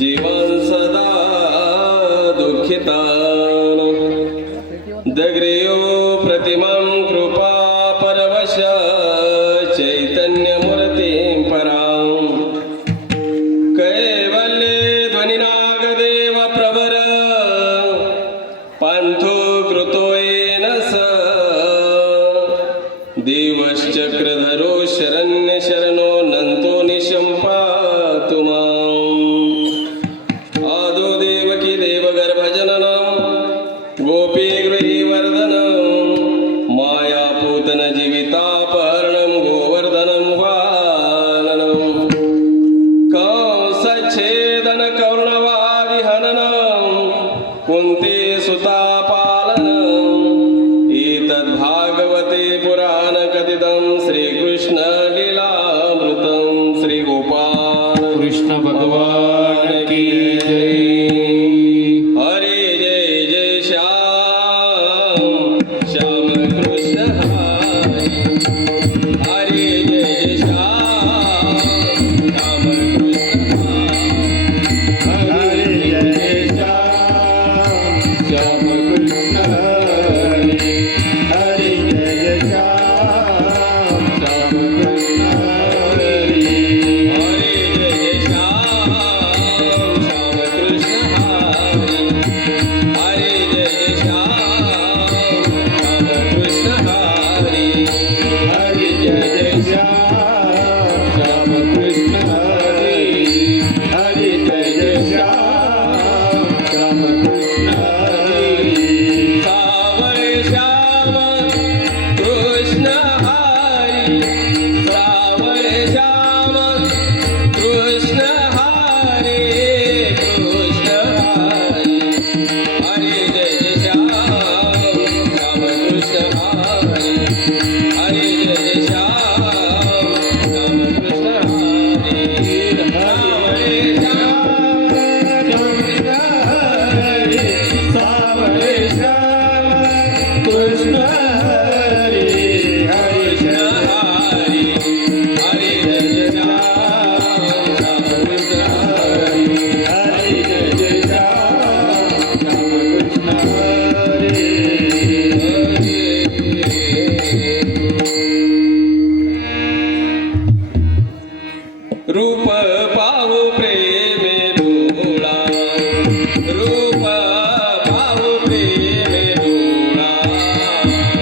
जीवन सदा दुःखितान दग्रियो प्रतिमां कृपा परवश चैतन्यमूर्तिं परां कैवल्ये ध्वनिनागदेव प्रवर पांथो कृतो येन स देवश्चक्रधरो शरण्य शरणो नंतो निशंपातु मां आदो देवकी देवगर्भजननं गोपीगृहीवर्धनं मायापूतन जीवितापहरणं गोवर्धनं वाननं कंसच्छेदन कौर्णवादिहननं कुन्तीसुतापालनम् एतद्भागवते पुराणकथितं श्रीकृष्णलीलामृतं श्रीगोपाल कृष्ण भगवान की जय। हरे जय जय श्याम श्याम कृष्ण हरे हरे जय जय श्याम श्याम कृष्ण हरे जय श्याम कृष्ण हरे हरे जय श्याम कृष्ण हरे हरे जय जय श्याम श्याम कृष्ण हरे हरे जय जय श्याम श्याम कृष्ण हरे हरे जय जय श्याम कृष्ण हरे हरे जय जय श्याम कृष्ण हरे सावळे श्याम कृष्ण हरी सावळे श्याम कृष्ण हरे कृष्ण हरी हरे जय जय श्याम श्याम कृष्ण हरी हरे जय जय श्याम श्याम कृष्ण हरी सावळे श्याम कृष्ण हरे हरे हरी हरे जय जय श्याम श्याम कृष्ण हरी हरे जय जय श्याम कृष्ण हरे रूप पाहू प्रेमे डोळा रूप पाहू प्रेमे डोळा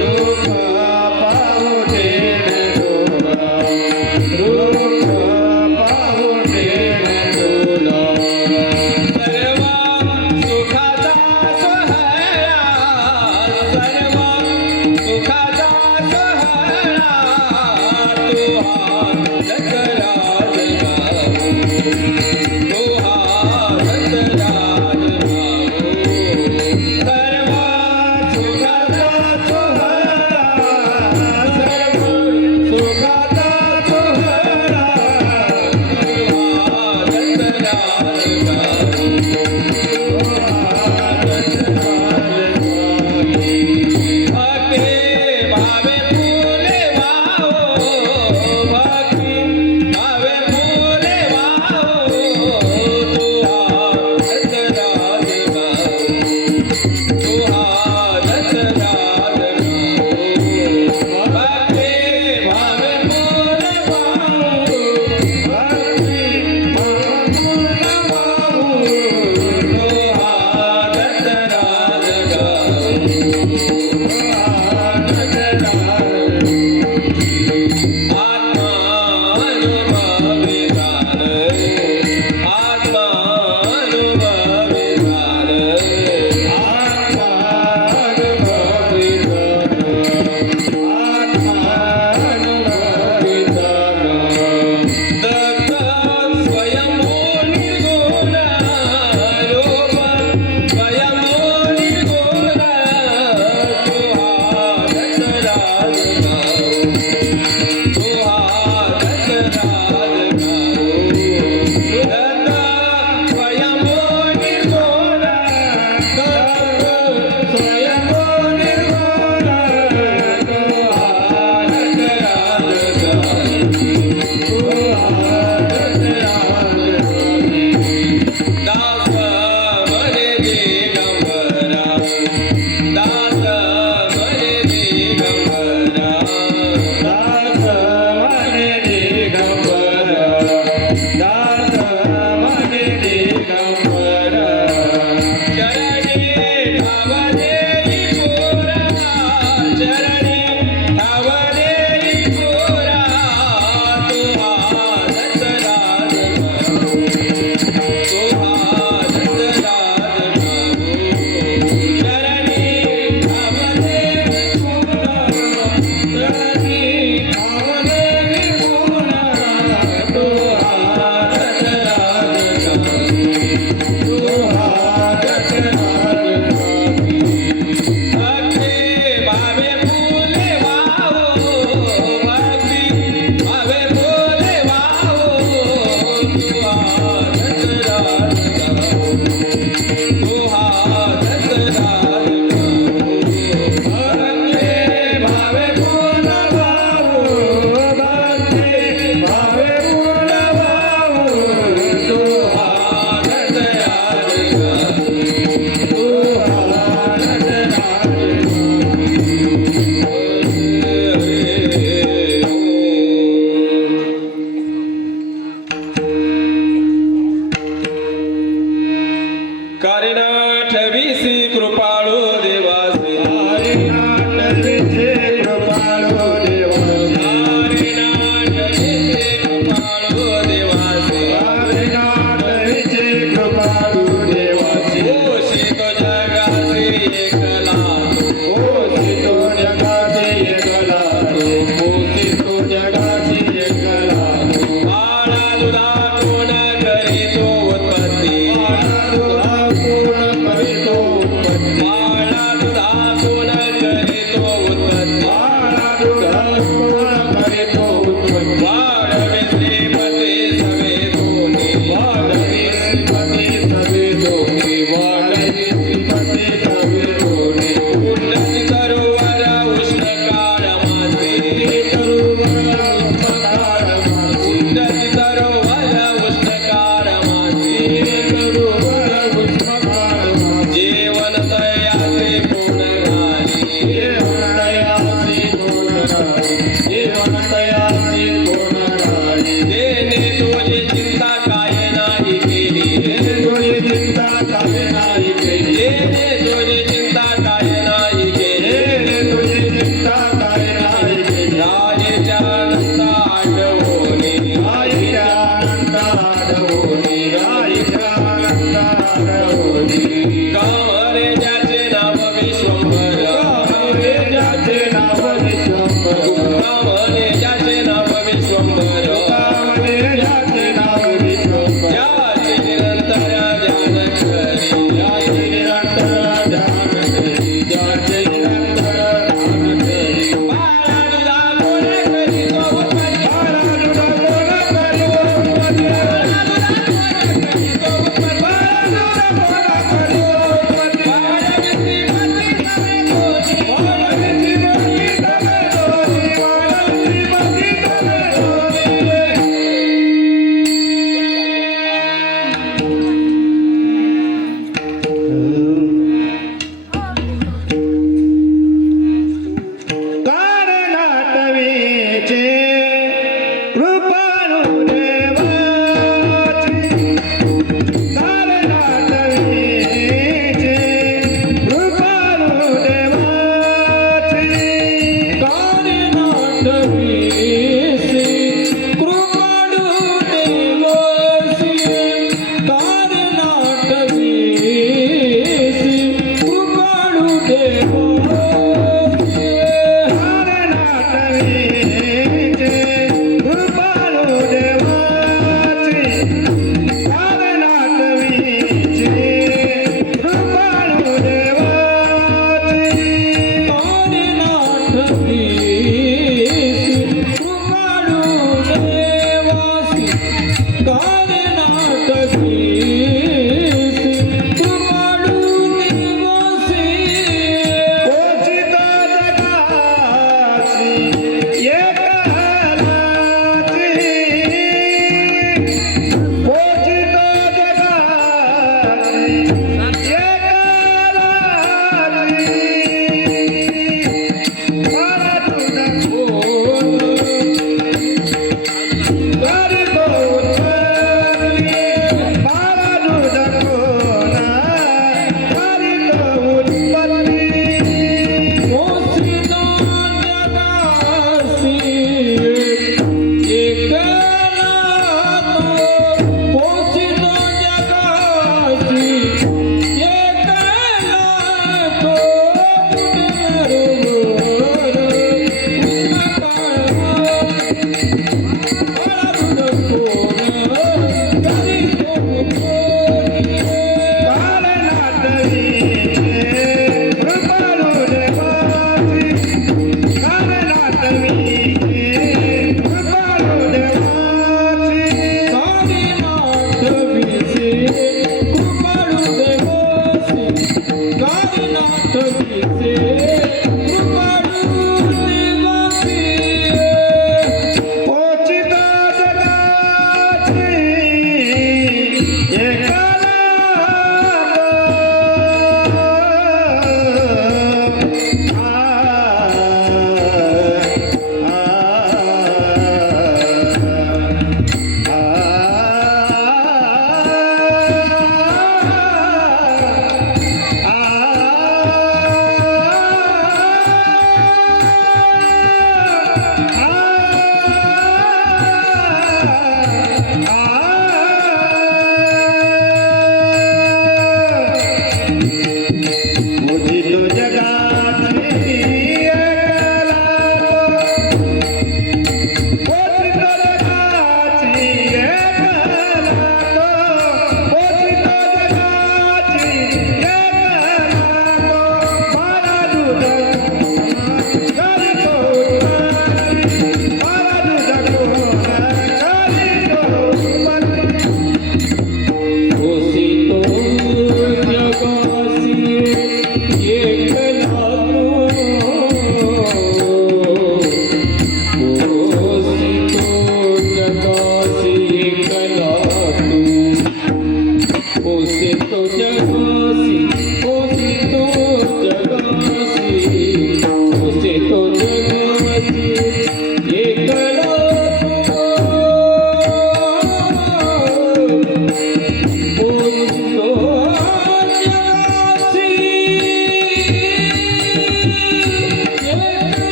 रूप पाहू तेरे डोला रूप पाहू तेरे डोला सर्वा सुखाचा सोहळा सर्वा सुखाचा सोहळा तू हा जगराज गाऊ भावे पूर्ण भाऊ भक्ती भावे पूर्ण भाऊ तू आनंद राधिका तू आनंद राधिका कारण ठवीसी कृपाळू देवासी नाटविचे कृपाळो देवासी ठवीसी कृपाळू देवासी नाटविचे कृपाळो देवासी ओशी तो जगासी एकला ओसी तो जगाची एकला ओसी तो जगाची एकला बाळा दुधातून करीतो उत्पत्ती पूर्ण करीतो उत्पत्ती बाळा दुधातून करीतो उत्पत्ती पूर्ण करीतो उत्पत्ती वाढवे श्रीपती सवे दोन्ही वाढवी श्रीपती सवे दोन्ही वाढवी श्रीपती सवे दोन्ही उन्नती तरुवर उष्णकाळ मासे तरुवर उत्पन्नार मासी उन्नती तरुवर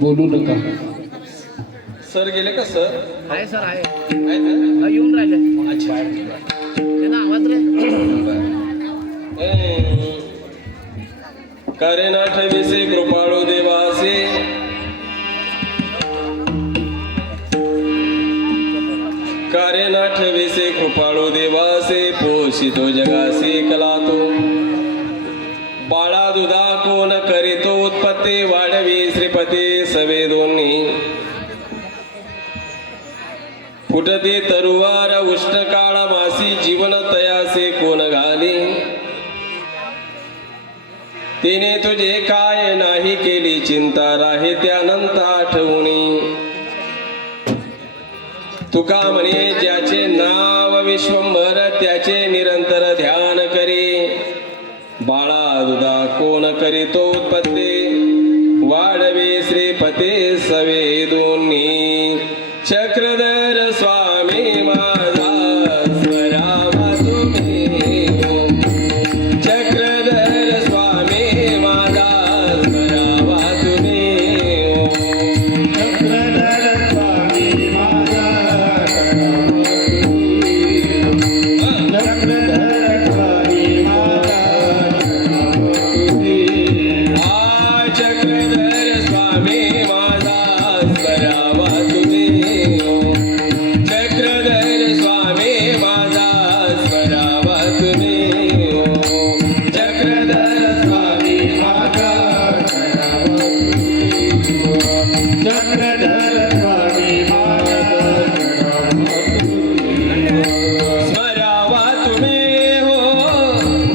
बोलू नका. सर गेले का सर? आहे सर आहे आहेत ना? येऊन राहिले अच्छा. त्यांना आवाज रे करे ना ठेविसे कृपाळू देवासे कार्य ना ठेविसे कृपाळू देवासे पोषितो जगासे कलातो बाळा दुधा कोण करीतो उत्पत्ती वाढवी श्रीपती सवे दोन्ही फुटते तरुवार उष्ण काळा मासी जीवन तयासे कोण घाली तिने तुझे काय नाही केली चिंता राहे त्यानंत आठवणी तुका म्हणे ज्याचे नाव विश्वंभर त्याचे निरंतर ध्यान करी बाळा दुधा कोण करीतो उत्पत्ती वाढवे श्रीपते सवे दोन्ही चक्रधर स्वामी माझा स्वरावा तुम्ही हो. चक्रधर स्वामी माझा स्वरावा तुम्ही हो. चक्रधर स्वामी माझा चक्रधर स्वामी माझा चक्रधर स्वामी माझा स्वरावा तुम्ही हो. चक्रधर स्वामी माझा स्वरावा तुम्ही हो. चक्रधर स्वामी माझा चक्रधर स्वामी स्मरावा तुम्ही हो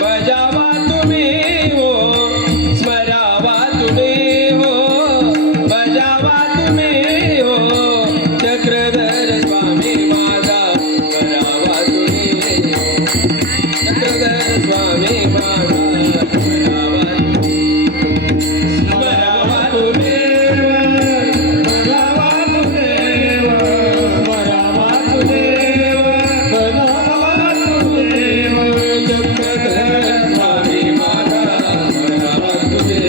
बजावा तुम्ही हो स्मरावा तुम्ही हो बजावा तुम्ही हो चक्रधर स्वामी माझा स्मरावा तुम्ही हो चक्रधर स्वामी माझा स्मरावा स्मरावा तुम्ही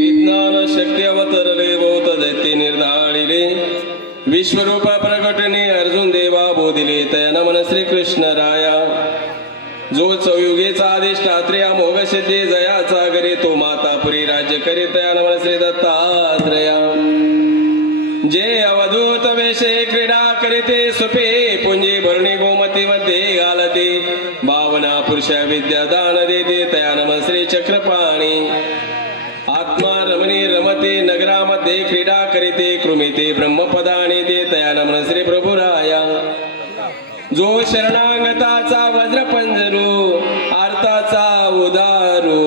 विज्ञान शक्ती अवतरले बहुत दैत्य निर्धारिले विश्वरूप प्रकटने अर्जुन देवा बोधिले तया नमन श्री कृष्ण राया जो चौयुगेचा अधिष्ठात्री अमोघ सिद्धी जयाचा गरे तो मातापुरी राज्य करी तया नमन श्री दत्तात्रया जे अवधूत वेशे क्रीडा करीते सुपे पुंजे भरणी गोमती मध्ये घालते भावना पुरुष विद्या दान देते तया नमन श्री चक्रपाणी आत्मा रमणी रमते नगरामध्ये क्रीडा करीते कृमिते ब्रह्मपदाने दे तया नमन श्री प्रभुराया जो शरणागताचा वज्रपंजरू आर्ताचा उदारू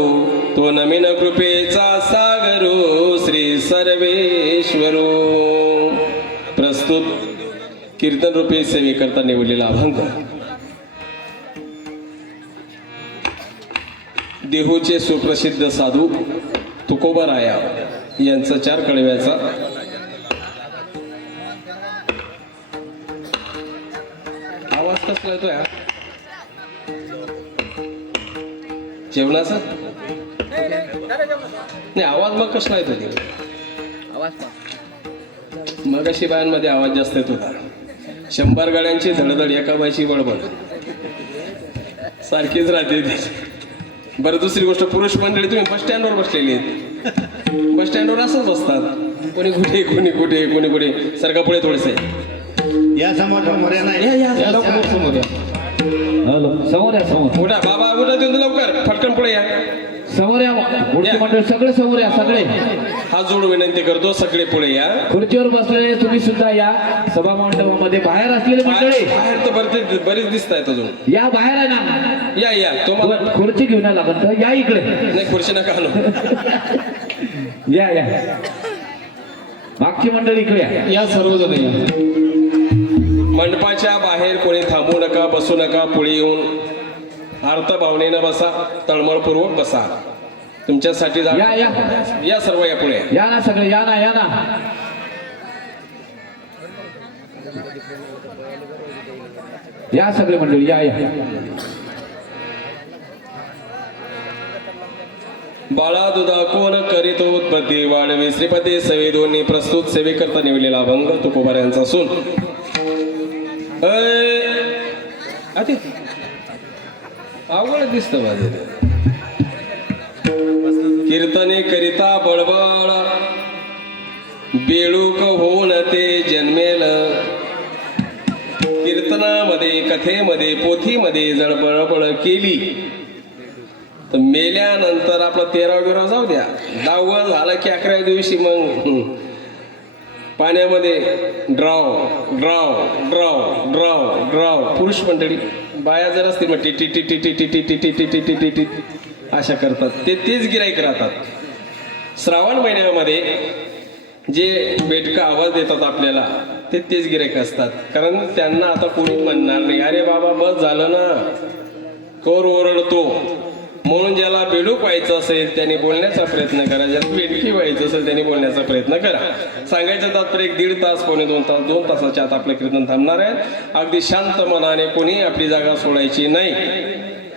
तो नमीन कृपेचा सागरू श्री सर्वेश्वरू. प्रस्तुत कीर्तन रूपे सेवेकरता निवडलेला अभंग. देहूचे सुप्रसिद्ध साधू तुकोबाराया यांचा 4 कडव्याचा आवाज कसला येतोय हा? जेवणाचा नाही आवाज मग कसला येतो ते आवाज पा मग अशी बायांमध्ये आवाज जास्त येत होता 100 गाड्यांची धडधड एका बाईची बडबड सारखीच राहते ती. बरं दुसरी गोष्ट पुरुष मंडळी तुम्ही बस स्टँडवर बसलेली आहेत बस स्टँडवर असंच बसतात कोणी कुठे कोणी कुठे कोणी कुठे सरका पुढे थोडेसे या समोर समोर या नाही या लवकर समोर या हॅलो समोर या समोर उठा बाबा उठा देऊन लवकर फटकन पुढे या समोर या मूर्ती मंडळ सगळे समोर या सगळे हात जोडून विनंती करतो सगळे पुढे या खुर्चीवर बसलेले तुम्ही सुद्धा या सभा मंडपामध्ये बाहेर असलेले मंडळी बाहेर तर बरेच दिसत आहेत अजून या बाहेर आहे ना या तुम्हाला खुर्ची घेऊन या लागत तर या इकडे नाही खुर्ची नका आणू या या मागची मंडळी इकडे या या सर्वजण या मंडपाच्या बाहेर कोणी थांबू नका बसू नका पुढे येऊन अर्थ भावनेनं बसा तळमळपूर्वक बसा तुमच्यासाठी या सर्व या पुढे या ना सगळे या ना या सगळे मंडळी या बाळा दुधा कोण करीतो उत्पत्ती वाढवी श्रीपती सवेदोनी प्रस्तुत सेवेकरता निवडलेला अभंग तुकोबार यांचा असून अवघड दिसत माझे कीर्तने करिता बळबळ बेळूक होऊन ते जन्मेल कीर्तनामध्ये कथेमध्ये पोथीमध्ये जर बळबळ केली तर मेल्यानंतर आपला 13वा जाऊ द्या 10वं झालं की 11व्या दिवशी मग पाण्यामध्ये drive drive drive drive drive पुरुष मंडळी बाया जर असतील मग T T T T T T T T T T T T T अशा करतात तेच गिराईक राहतात श्रावण महिन्यामध्ये जे बेटका आवाज देतात आपल्याला तेच गिराईक असतात कारण त्यांना आता कोणी म्हणणार नाही अरे बाबा बस झालं ना कवर ओरडतो म्हणून ज्याला बेडूक व्हायचं असेल त्यांनी बोलण्याचा प्रयत्न करा ज्याला बेडकी व्हायचं असेल त्यांनी बोलण्याचा प्रयत्न करा सांगायचं तात्पर्य 1.5 तास 2.5 तास 2 तासाच्या आत आपलं कीर्तन थांबणार आहे अगदी शांत मनाने कोणी आपली जागा सोडायची नाही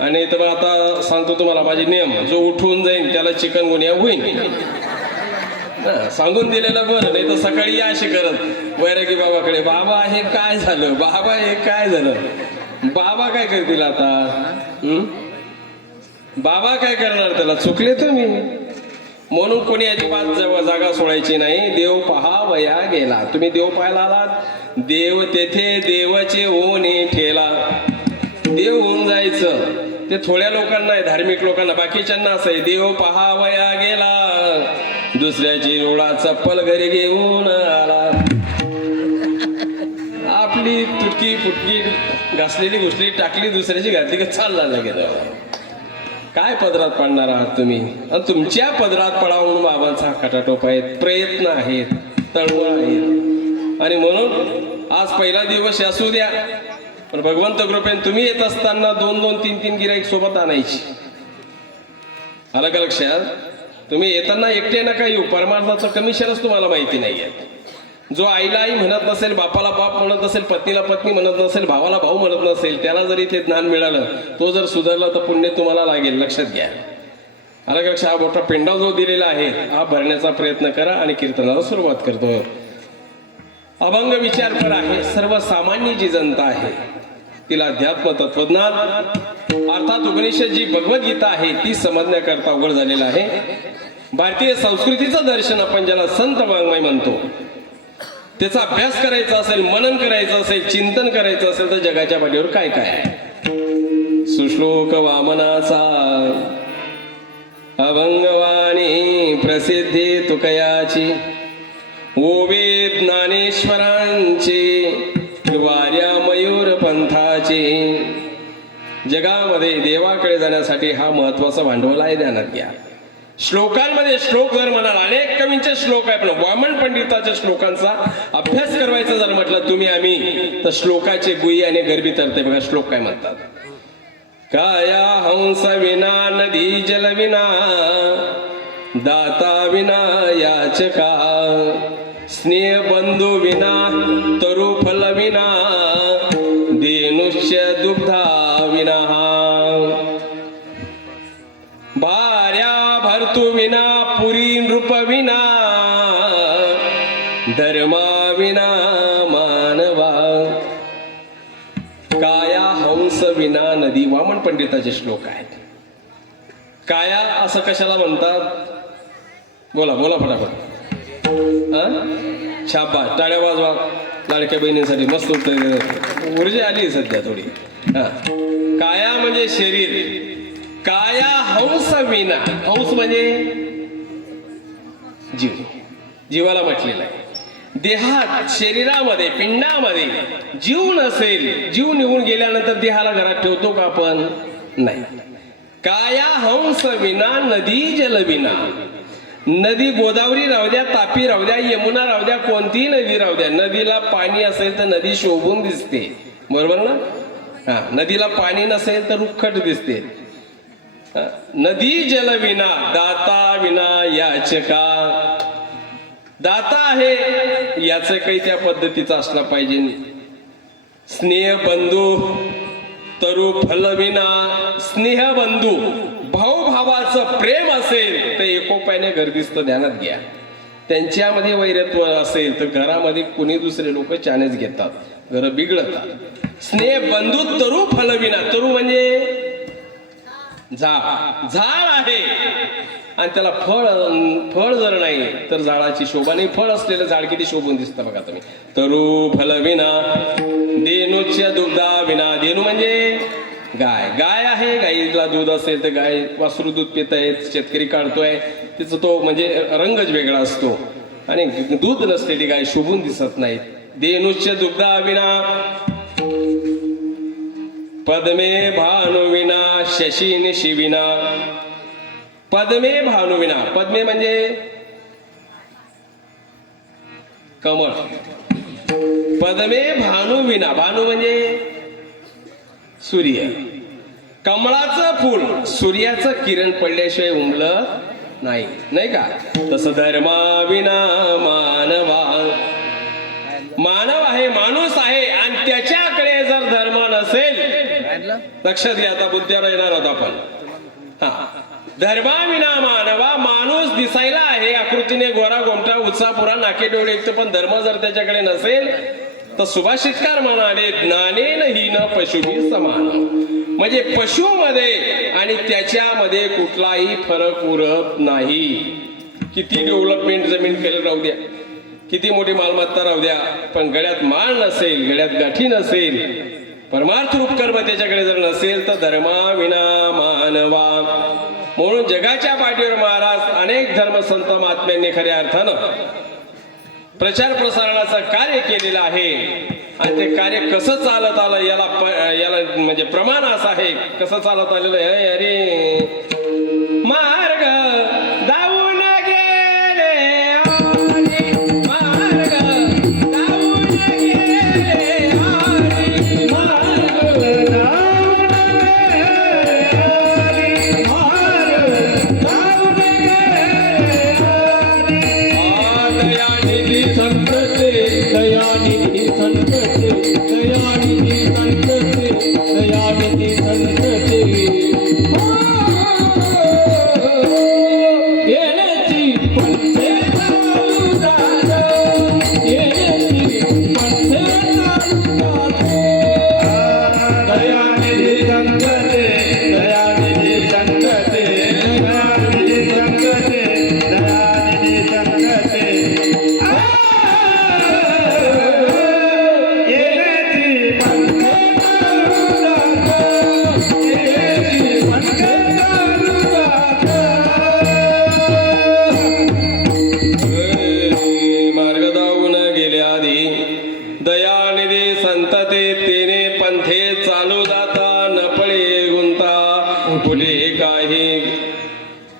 आणि तर मग आता सांगतो तुम्हाला माझे नियम जो उठून जाईल त्याला चिकनगुनिया होईल सांगून दिलेलं बरं नाही तर सकाळी या अशी करत वैरागी बाबाकडे बाबा हे काय झालं बाबा हे काय झालं बाबा काय करतील आता बाबा काय करणार त्याला चुकले तुम्ही म्हणून कोणी अजिबात जागा सोडायची नाही देव पहा वया गेला तुम्ही देव पाहायला आलात देव तेथे देवाचे ओने ठेला देव होऊन जायचं ते थोड्या लोकांना आहे धार्मिक लोकांना बाकीच्यांना असं आहे देव पहा वया गेला दुसऱ्याची रोडा चप्पल घरी घेऊन आला आपली तुटकी फुटकी घासलेली घुसली टाकली दुसऱ्याची घातली का चालला गेलं काय पदरात पडणार आहात तुम्ही आणि तुमच्या पदरात पडावं म्हणून बाबांचा खटाटोप आहेत प्रयत्न आहेत तळमळ आहेत आणि म्हणून आज पहिला दिवस असू द्या पण भगवंत कृपेने तुम्ही येत असताना 2-2, 3-3 गिराईक सोबत आणायची आलं का लक्षात तुम्ही येताना एकटे नका येऊ परमार्थाचं कमिशनच तुम्हाला माहिती नाही आहे जो आईला आई म्हणत नसेल बापाला बाप म्हणत नसेल पत्नीला पत्नी म्हणत नसेल भावाला भाऊ म्हणत नसेल त्याला जर इथे ज्ञान मिळालं तो जर सुधारला तर पुण्य तुम्हाला लागेल लक्षात घ्या आला का लक्षात हा मोठा पेंडा जो दिलेला आहे हा भरण्याचा प्रयत्न करा आणि कीर्तनाला सुरुवात करतोय अभंग विचारपर आहे सर्वसामान्य जी जनता आहे तिला अध्यात्म तत्वज्ञान अर्थात उपनिषद जी भगवद्गीता आहे ती समजण्याकरता अवघड झालेला आहे भारतीय संस्कृतीचं दर्शन आपण ज्याला संत वाङ्मय म्हणतो त्याचा अभ्यास करायचा असेल मनन करायचं असेल चिंतन करायचं असेल तर जगाच्या पाठीवर काय काय आहे सुश्लोक वामनाचा अभंगवाणी प्रसिद्धी तुकयाची ओवे ज्ञानेश्वरांची वार्या मयूर पंथाची जगामध्ये देवाकडे जाण्यासाठी हा महत्वाचा भांडवल आहे ध्यानात घ्या श्लोकांमध्ये श्लोक जर म्हणाल अनेक कवींचे श्लोक आहे पण वामन पंडिताच्या श्लोकांचा अभ्यास करायचा जर म्हटलं तुम्ही आम्ही तर श्लोकाचे गुई आणि गर्भी तरते बघा श्लोक काय म्हणतात काया हंस विना नदी जल विना दाता विना याचका स्नेह बंधू विना तरु फल विना देनुष्य दुग्धा विना भार्या भर्तू विना पुरी नृप विना धर्मा विना मानवा काया हंस विना नदी वामन पंडिताचे श्लोक आहेत. काया असं कशाला म्हणतात? बोला बोला फटाफट. शाबास, टाळ्या वाजवा लाडक्या बहिणींसाठी. मस्त उत्तर, ऊर्जा आली सध्या थोडी. काया म्हणजे शरीर. काया हंस विना, हंस म्हणजे जीव, जीवाला म्हटलेला आहे. देहात शरीरामध्ये पिंडामध्ये जीव नसेल, जीव निघून गेल्यानंतर देहाला घरात ठेवतो का आपण? नाही. काया हंस विना नदी जल विना. नदी गोदावरी राहू द्या, तापी राहू द्या, यमुना राहू द्या, कोणतीही नदी राहू द्या, नदीला पाणी असेल तर नदी शोभून दिसते, बरोबर ना? हा, नदीला पाणी नसेल तर रुखट दिसते. नदी जल विना दाता विना याचका. दाता आहे याचं काही त्या पद्धतीचं असला पाहिजे. स्नेह बंधू तरु फल विना. स्नेह बंधू भाऊभावाचं प्रेम असेल तर एकोप्याने गर्दिस्त ध्यानात घ्या. त्यांच्यामध्ये वैरत्व असेल तर घरामध्ये कुणी दुसरे लोक चानेच घेतात, घर बिघडतात. स्नेह बंधू तरु फल विना. तरु म्हणजे झाड. झाड आहे आणि त्याला फळ जर नाही तर झाडाची शोभा नाही. फळ असलेलं झाड किती शोभून दिसतं बघा तुम्ही. तरु फल विना देनुच्या दुग्धा विना. देनू म्हणजे गाय. गाय आहे, गाईला दूध असेल तर गाय वासरू दूध पित आहे, शेतकरी काढतोय, तिचं तो म्हणजे रंगच वेगळा असतो. आणि दूध नसलेली गाय शोभून दिसत नाही. देनुच्या दुग्धा विना. पद्मे भानुविना शशी निशिविना. पद्मे भानुविना. पद्मे म्हणजे कमळ. पद्मे भानुविना. भानू म्हणजे सूर्य. कमळाचं फूल सूर्याचं किरण पडल्याशिवाय उमलत नाही, नाही का? तसं धर्माविना मानवा. मानव आहे, माणूस आहे आणि त्याच्याकडे जर धर्म नसेल, लक्षात घ्या, आता बुद्ध्याला येणार आहोत आपण. हा, धर्माविना मानवा. माणूस दिसायला आहे आकृतीने गोरा गोमटा उचापुरा नाके डोळे युक्त, पण धर्म जर त्याच्याकडे नसेल तर सुभाषितकार म्हणाले ज्ञानेन हीन पशुभी समान. म्हणजे पशुमध्ये आणि त्याच्यामध्ये कुठलाही फरक उरत नाही. किती डेव्हलपमेंट जमीन केलं राहू द्या, किती मोठी मालमत्ता राहू द्या, पण गळ्यात माळ नसेल, गळ्यात गाठी नसेल, परमार्थ रूप कर्म त्याच्याकडे जर नसेल तर धर्मा विना मानवा. म्हणून जगाच्या पाठीवर महाराज अनेक धर्मसंत महात्म्यांनी खऱ्या अर्थानं प्रचार प्रसारणाचं कार्य केलेलं आहे. आणि ते कार्य कसं चालत आलं याला म्हणजे प्रमाण असं आहे. कसं चालत आलेलं आहे? अरे मार्ग दावून गेले, मार्ग दावून गेले, मार्ग दयानिधी संतते, दयानिधी संतते, दयानिधी संतते, दयानिधी संतते. येण्याची पंथे चालू झालं, येण्याची पंथे चालू झालं. दयानिधी संतते, दयानिधी संतते, दयानिधी संतते, दयानिधी संतते. दयानिधी संतते तेने पंथे चालू जाता, न पळे गुंता पुढे काही.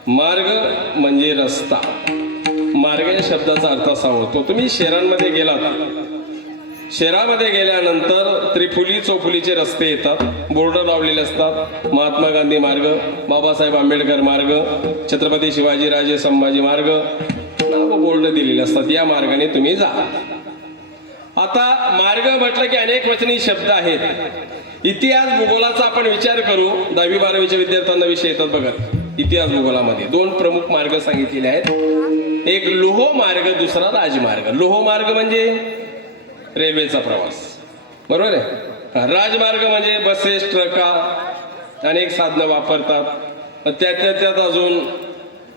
मार्ग म्हणजे रस्ता. मार्ग या शब्दाचा अर्थ असा होतो, तुम्ही शहरांमध्ये गेलात शहरामध्ये गेल्यानंतर त्रिफुली चौफुलीचे रस्ते येतात, बोर्ड लावलेले असतात. महात्मा गांधी मार्ग, बाबासाहेब आंबेडकर मार्ग, छत्रपती शिवाजीराजे संभाजी मार्ग, नाव बोर्ड दिलेले असतात. या मार्गाने तुम्ही जा. आता मार्ग म्हटलं की अनेक वचनी शब्द आहेत. इतिहास भूगोलाचा आपण विचार करू. 10वी 12वीच्या विद्यार्थ्यांना विषय येतात बघा. इतिहास भूगोलामध्ये 2 प्रमुख मार्ग सांगितलेले आहेत. एक लोह मार्ग, दुसरा राजमार्ग. लोह मार्ग म्हणजे रेल्वेचा प्रवास, बरोबर आहे. राजमार्ग म्हणजे बसेस, ट्रका, अनेक साधनं वापरतात. त्यात अजून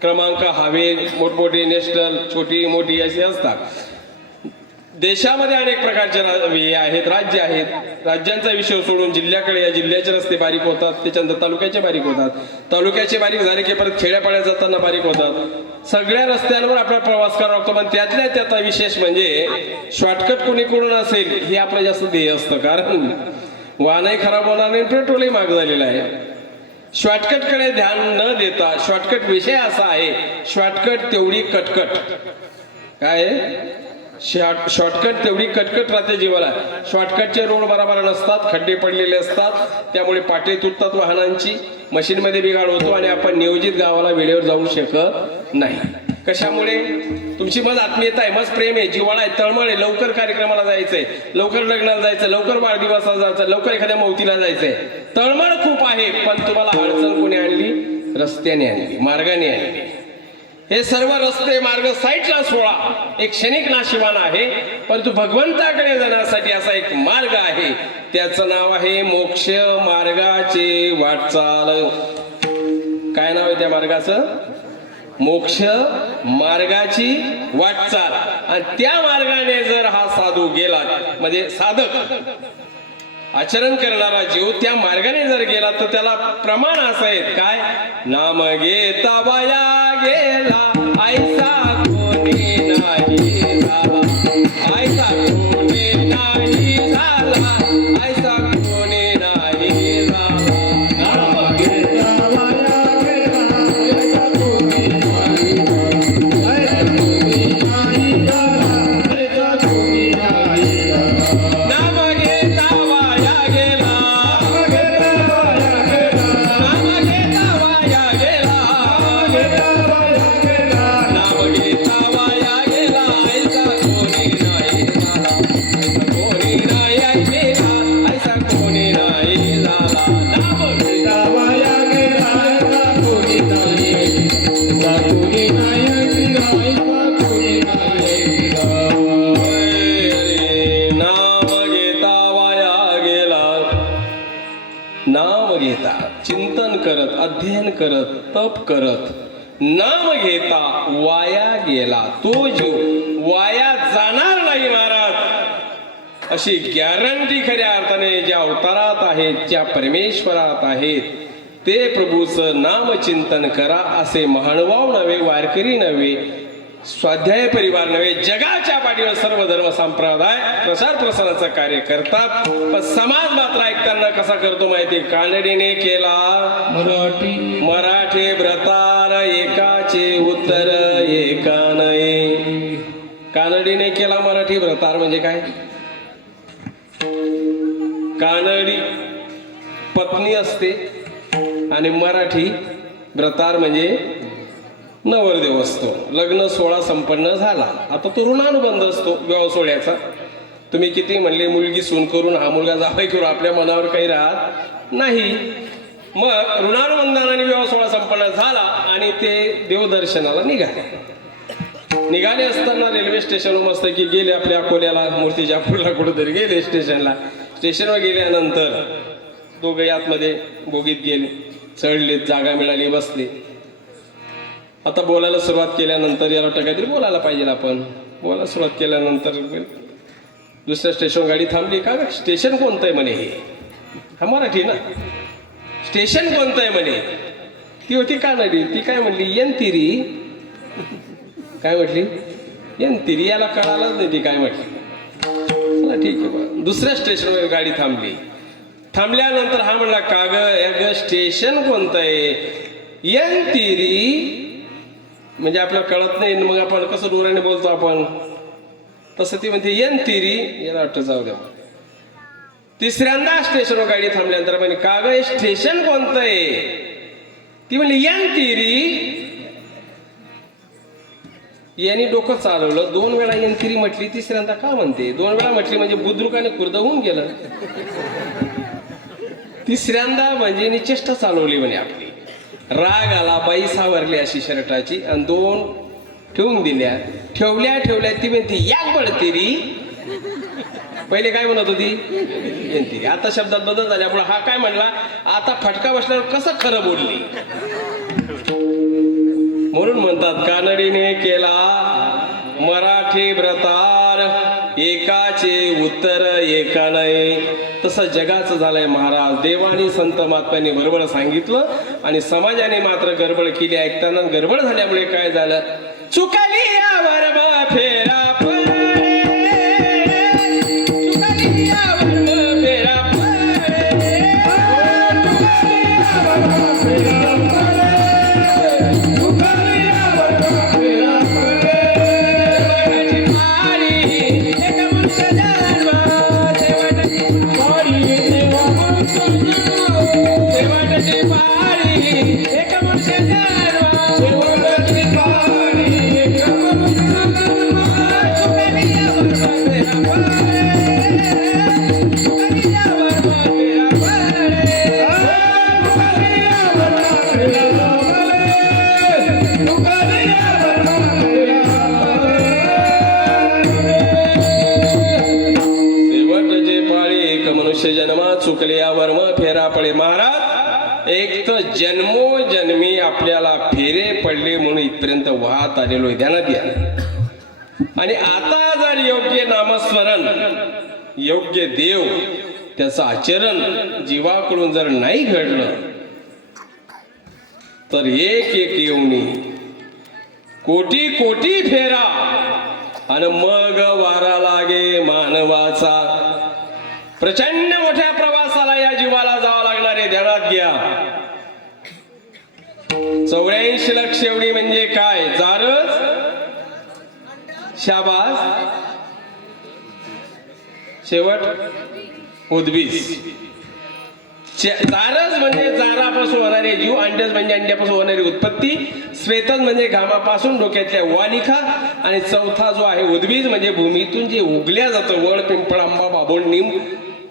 क्रमांक हवे, मोठमोठी नॅशनल, छोटी मोठी अशी असतात. देशामध्ये अनेक प्रकारचे हे आहेत, राज्य आहेत. राज्यांचा विषय सोडून जिल्ह्याकडे या जिल्ह्याचे रस्ते बारीक होतात, त्याच्यानंतर तालुक्याचे बारीक होतात, तालुक्याचे बारीक झाले की परत खेड्यापाड्यात जाताना बारीक होतात. सगळ्या रस्त्यांवर आपला प्रवास करावा लागतो. पण त्यातल्या त्याचा विशेष म्हणजे शॉर्टकट कोणीकडून असेल हे आपलं जास्त ध्येय असतं. कारण वाहनही खराब होणार नाही, पेट्रोलही महाग झालेलं आहे. शॉर्टकट कडे ध्यान न देता, शॉर्टकट विषय असा आहे, शॉर्टकट तेवढी कटकट. काय शॉर्टकट तेवढी कटकट राहते जीवाला. शॉर्टकटचे रोड बरोबर नसतात, खड्डे पडलेले असतात, त्यामुळे पाटे तुटतात वाहनांची, मशीनमध्ये बिघाड होतो आणि आपण नियोजित गावाला वेळेवर जाऊ शकत नाही. कशामुळे? तुमची मज आत्मीयता आहे, मज प्रेम आहे, जिव्हाळा आहे, तळमळ आहे. लवकर कार्यक्रमाला जायचंय, लवकर लग्नाला जायचं, लवकर वाढदिवसाला जायचं, लवकर एखाद्या मौतीला जायचंय. तळमळ खूप आहे. पण तुम्हाला अडचण कोणी आणली? रस्त्याने आणली, मार्गाने आणली. हे सर्व रस्ते मार्ग साईडला सोडा. एक क्षणिक नाशिवान आहे, परंतु भगवंताकडे जाण्यासाठी असा एक मार्ग आहे. त्याचं नाव आहे मोक्ष मार्गाचे वाटचाल. काय नाव आहे त्या मार्गाचं? मोक्ष मार्गाची वाटचाल. आणि त्या मार्गाने जर हा साधू गेला, म्हणजे साधक आचरण करणारा जीव त्या मार्गाने जर गेला तर त्याला प्रमाण असं आहे. काय? नाम घेता वाया गेला ऐसा कोणी नाही झाला, ऐसा कोणी नाही झाला, ऐसा कोणी नाही झाला. नाम घेता वाया गेला ऐसा कोणी नाही झाला, ऐसा कोणी नाही झाला, ऐसा कोणी नाही झाला. नाम घेता चिंतन करत, अध्ययन करत, तप करत, नाम घेता वाया गेला तो जीव वाया जाणार नाही महाराज, अशी गॅरंटी खऱ्या अर्थाने ज्या अवतारात आहेत, ज्या परमेश्वरात आहेत, ते प्रभूचं नाम चिंतन करा. असे महानुभाव नव्हे, वारकरी नव्हे, स्वाध्याय परिवार नव्हे, जगाच्या पाठीवर सर्व धर्म संप्रदाय प्रसार प्रसाराचं कार्य करतात. पण समाज मात्र ऐकताना कसा करतो माहिती? कानडीने केला मराठी व्रतार, एकाचे उत्तर एका नाही. कानडीने केला मराठी व्रतार म्हणजे काय? कानडी पत्नी असते आणि मराठी व्रतार म्हणजे नवरदेव असतो. लग्न सोहळा संपन्न झाला, आता तो ऋणानुबंध असतो विवाह सोहळ्याचा. तुम्ही किती म्हणले मुलगी सून करून, हा मुलगा जावई करून, आपल्या मनावर काही राहत नाही. मग ऋणानुबंधाने विवाह सोहळा संपन्न झाला आणि ते देवदर्शनाला निघाले असताना रेल्वे स्टेशनवर मस्त की गेले आपल्या अकोल्याला, मूर्तिजापूरला, कुठेतरी गेले स्टेशनला. स्टेशनवर गेल्यानंतर दोघे आतमध्ये बोगीत गेले, चढले, जागा मिळाली, बसले. आता बोलायला सुरुवात केल्यानंतर याला वाटतं काहीतरी बोलायला पाहिजे. आपण बोलायला सुरुवात केल्यानंतर दुसऱ्या स्टेशन गाडी थांबली. का स्टेशन कोणतं आहे म्हणे? हे हा मराठी ना. स्टेशन कोणतं आहे म्हणे? ती होती कानडी. ती काय म्हणली? येनतिरी. काय म्हटली? येनतिरी. याला कळालंच नाही ती काय म्हटली. चला ठीक आहे बा. दुसऱ्या स्टेशनवर गाडी थांबली. थांबल्यानंतर हा म्हणला, का ग स्टेशन कोणतं आहे? येनतिरी. म्हणजे आपल्याला कळत नाही, मग आपण कसं डोळ्याने बोलतो आपण? तसं ती म्हणते येन तिरी, याला वाटतं जाऊ द्या. तिसऱ्यांदा स्टेशनवर गाडी थांबल्यानंतर म्हणे का ग स्टेशन कोणतं आहे? ती म्हणली येन तिरी. यांनी डोकं चालवलं, 2 वेळा येन तिरी म्हटली, तिसऱ्यांदा का म्हणते? 2 वेळा म्हटली म्हणजे बुद्रुकाने कुर्द होऊन गेलं. तिसऱ्यांदा म्हणजे चेष्टा चालवली म्हणे आपली. राग आला, बाई सावरली अशी शर्टाची आणि 2 ठेवून दिल्या. ठेवल्या ती म्हणते या बडतिरी. पहिले काय म्हणत होती? येनतिरी. आता शब्दात बदल झाल्यामुळे हा काय म्हणला, आता फटका बसल्यावर कसं खरं बोलली. म्हणून म्हणतात कानडीने केला मराठी व्रतार, एकाचे उत्तर एका नाही. तसं जगाचं झालंय महाराज. देवानी संत महात्म्यांनी बरोबर सांगितलं आणि समाजाने मात्र गडबड केली. ऐकताना गडबड झाल्यामुळे काय झालं, चुकली यावर फेरा पडे, चुकली यावर फेरा पडे, चुकली यावर फेरा पडे, चुकली यावर फेरा पडे. शेवटाची पारी एका मनुष्य जन्मा, शेवटाची पारी एका मनुष्य जन्मा, शेवटाची पारी एका मनुष्य जन्मा, शेवटाची पारी एका मनुष्य जन्मा. चुकली यावर फेरा पडे, चुकली यावर फेरा पडे, चुकली यावर फेरा पडे, चुकली यावर शेवटचे पाळी एक मनुष्य जन्मा, चुकले यावर फेरा पडे. महाराज एक तर जन्मोजन्मी आपल्याला फेरे पडले म्हणून इथपर्यंत वाहत आलेलो आहे, ध्यानात घ्या. आणि आता जर योग्य नामस्मरण, योग्य देव, त्याचं आचरण जीवाकडून जर नाही घडलं तर एक येऊनी कोटी कोटी फेरा आणि मग वारा लागे मानवाचा. प्रचंड मोठ्या प्रवासाला या जीवाला जावं लागणार आहे, ध्यानात घ्या. 84 लक्ष एवढी म्हणजे काय? जारच, शाबास, शेवट उद्वीस. जारज म्हणजे जारापासून होणारे जीव, अंडज म्हणजे अंड्यापासून होणारी उत्पत्ती, श्वेतज म्हणजे घामापासून डोक्यातल्या वालिका, आणि चौथा जो आहे उद्वीज म्हणजे भूमीतून जे उगल्या जातं, वड, पिंपळ, आंबा, बाभोळ, निम,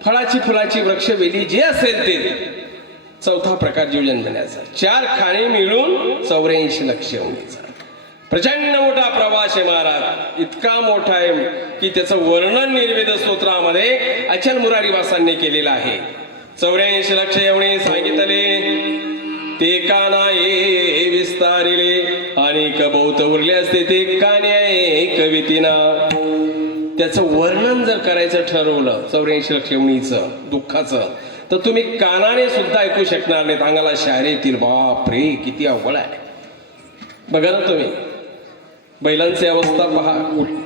फळाची फुलाची वृक्ष, वेली जे असेल ते चौथा प्रकार जीव जन्मण्याचा. 4 खाणे मिळून 84 लक्ष एवढीचा प्रचंड मोठा प्रवास आहे महाराज. इतका मोठा आहे की त्याचं वर्णन निर्वेद स्तोत्रामध्ये अचल मुरारीवासांनी केलेलं आहे. 84 लक्ष एवढे सांगितले ते काना ये विस्तारिले, अनेक बहुत उरले असते ते कान्या कवितीना. त्याचं वर्णन जर करायचं ठरवलं 84 लक्ष एवढीचं दुःखाचं, तर तुम्ही कानाने सुद्धा ऐकू शकणार नाहीत. अंगाला शारे येतील. बाप रे किती अवघड आहे. बघा ना तुम्ही बैलांची अवस्था पहा.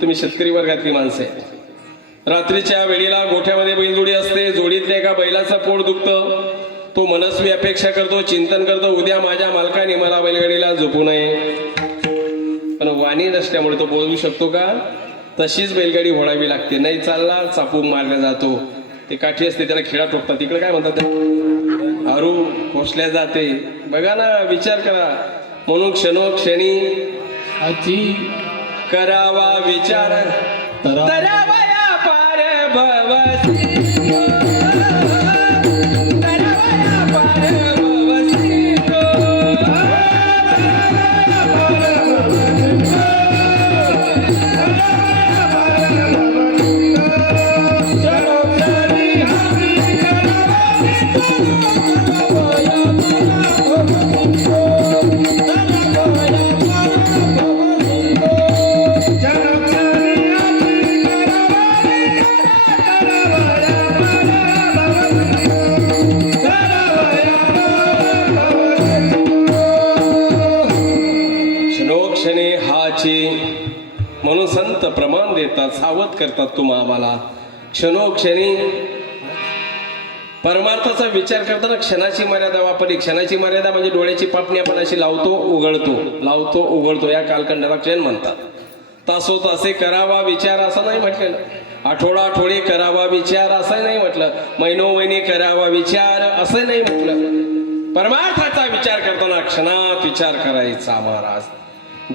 तुम्ही शेतकरी वर्गातली माणसं आहे. रात्रीच्या वेळेला गोठ्यामध्ये बैलजोडी असते. जोडीतल्या एका बैलाचं पोट दुखतं. तो मनस्वी अपेक्षा करतो, चिंतन करतो, उद्या माझ्या मालकाने मला बैलगाडीला झोपू नये. पण वाणी नसल्यामुळे तो बोलू शकतो का? तशीच बैलगाडी घोडावी लागते. नाही चालला चापूक मारला जातो. ते काठी असते त्याला खिळा टोकतात. तिकडे काय म्हणतात, आरू खोसल्या जाते. बघा ना, विचार करा. म्हणून क्षणोक्षणी करावा विचार, तरावया पार भवसी, तरावया पार भवसी, म्हणून संत प्रमाण देतात, सावध करतात तुम्हा आम्हाला. क्षणोक्षणी परमार्थाचा विचार करताना क्षणाची मर्यादा वापरली. क्षणाची मर्यादा म्हणजे डोळ्याची पापणी आपण अशी लावतो उघडतो, लावतो उघडतो, या कालखंडाला क्षण म्हणतात. तासोतासे करावा विचार असं नाही म्हटलेलं, आठवडा करावा विचार असं नाही म्हटलं, महिनोमहिने करावा विचार असं नाही म्हटलं. परमार्थाचा विचार करताना क्षणात विचार करायचा महाराज.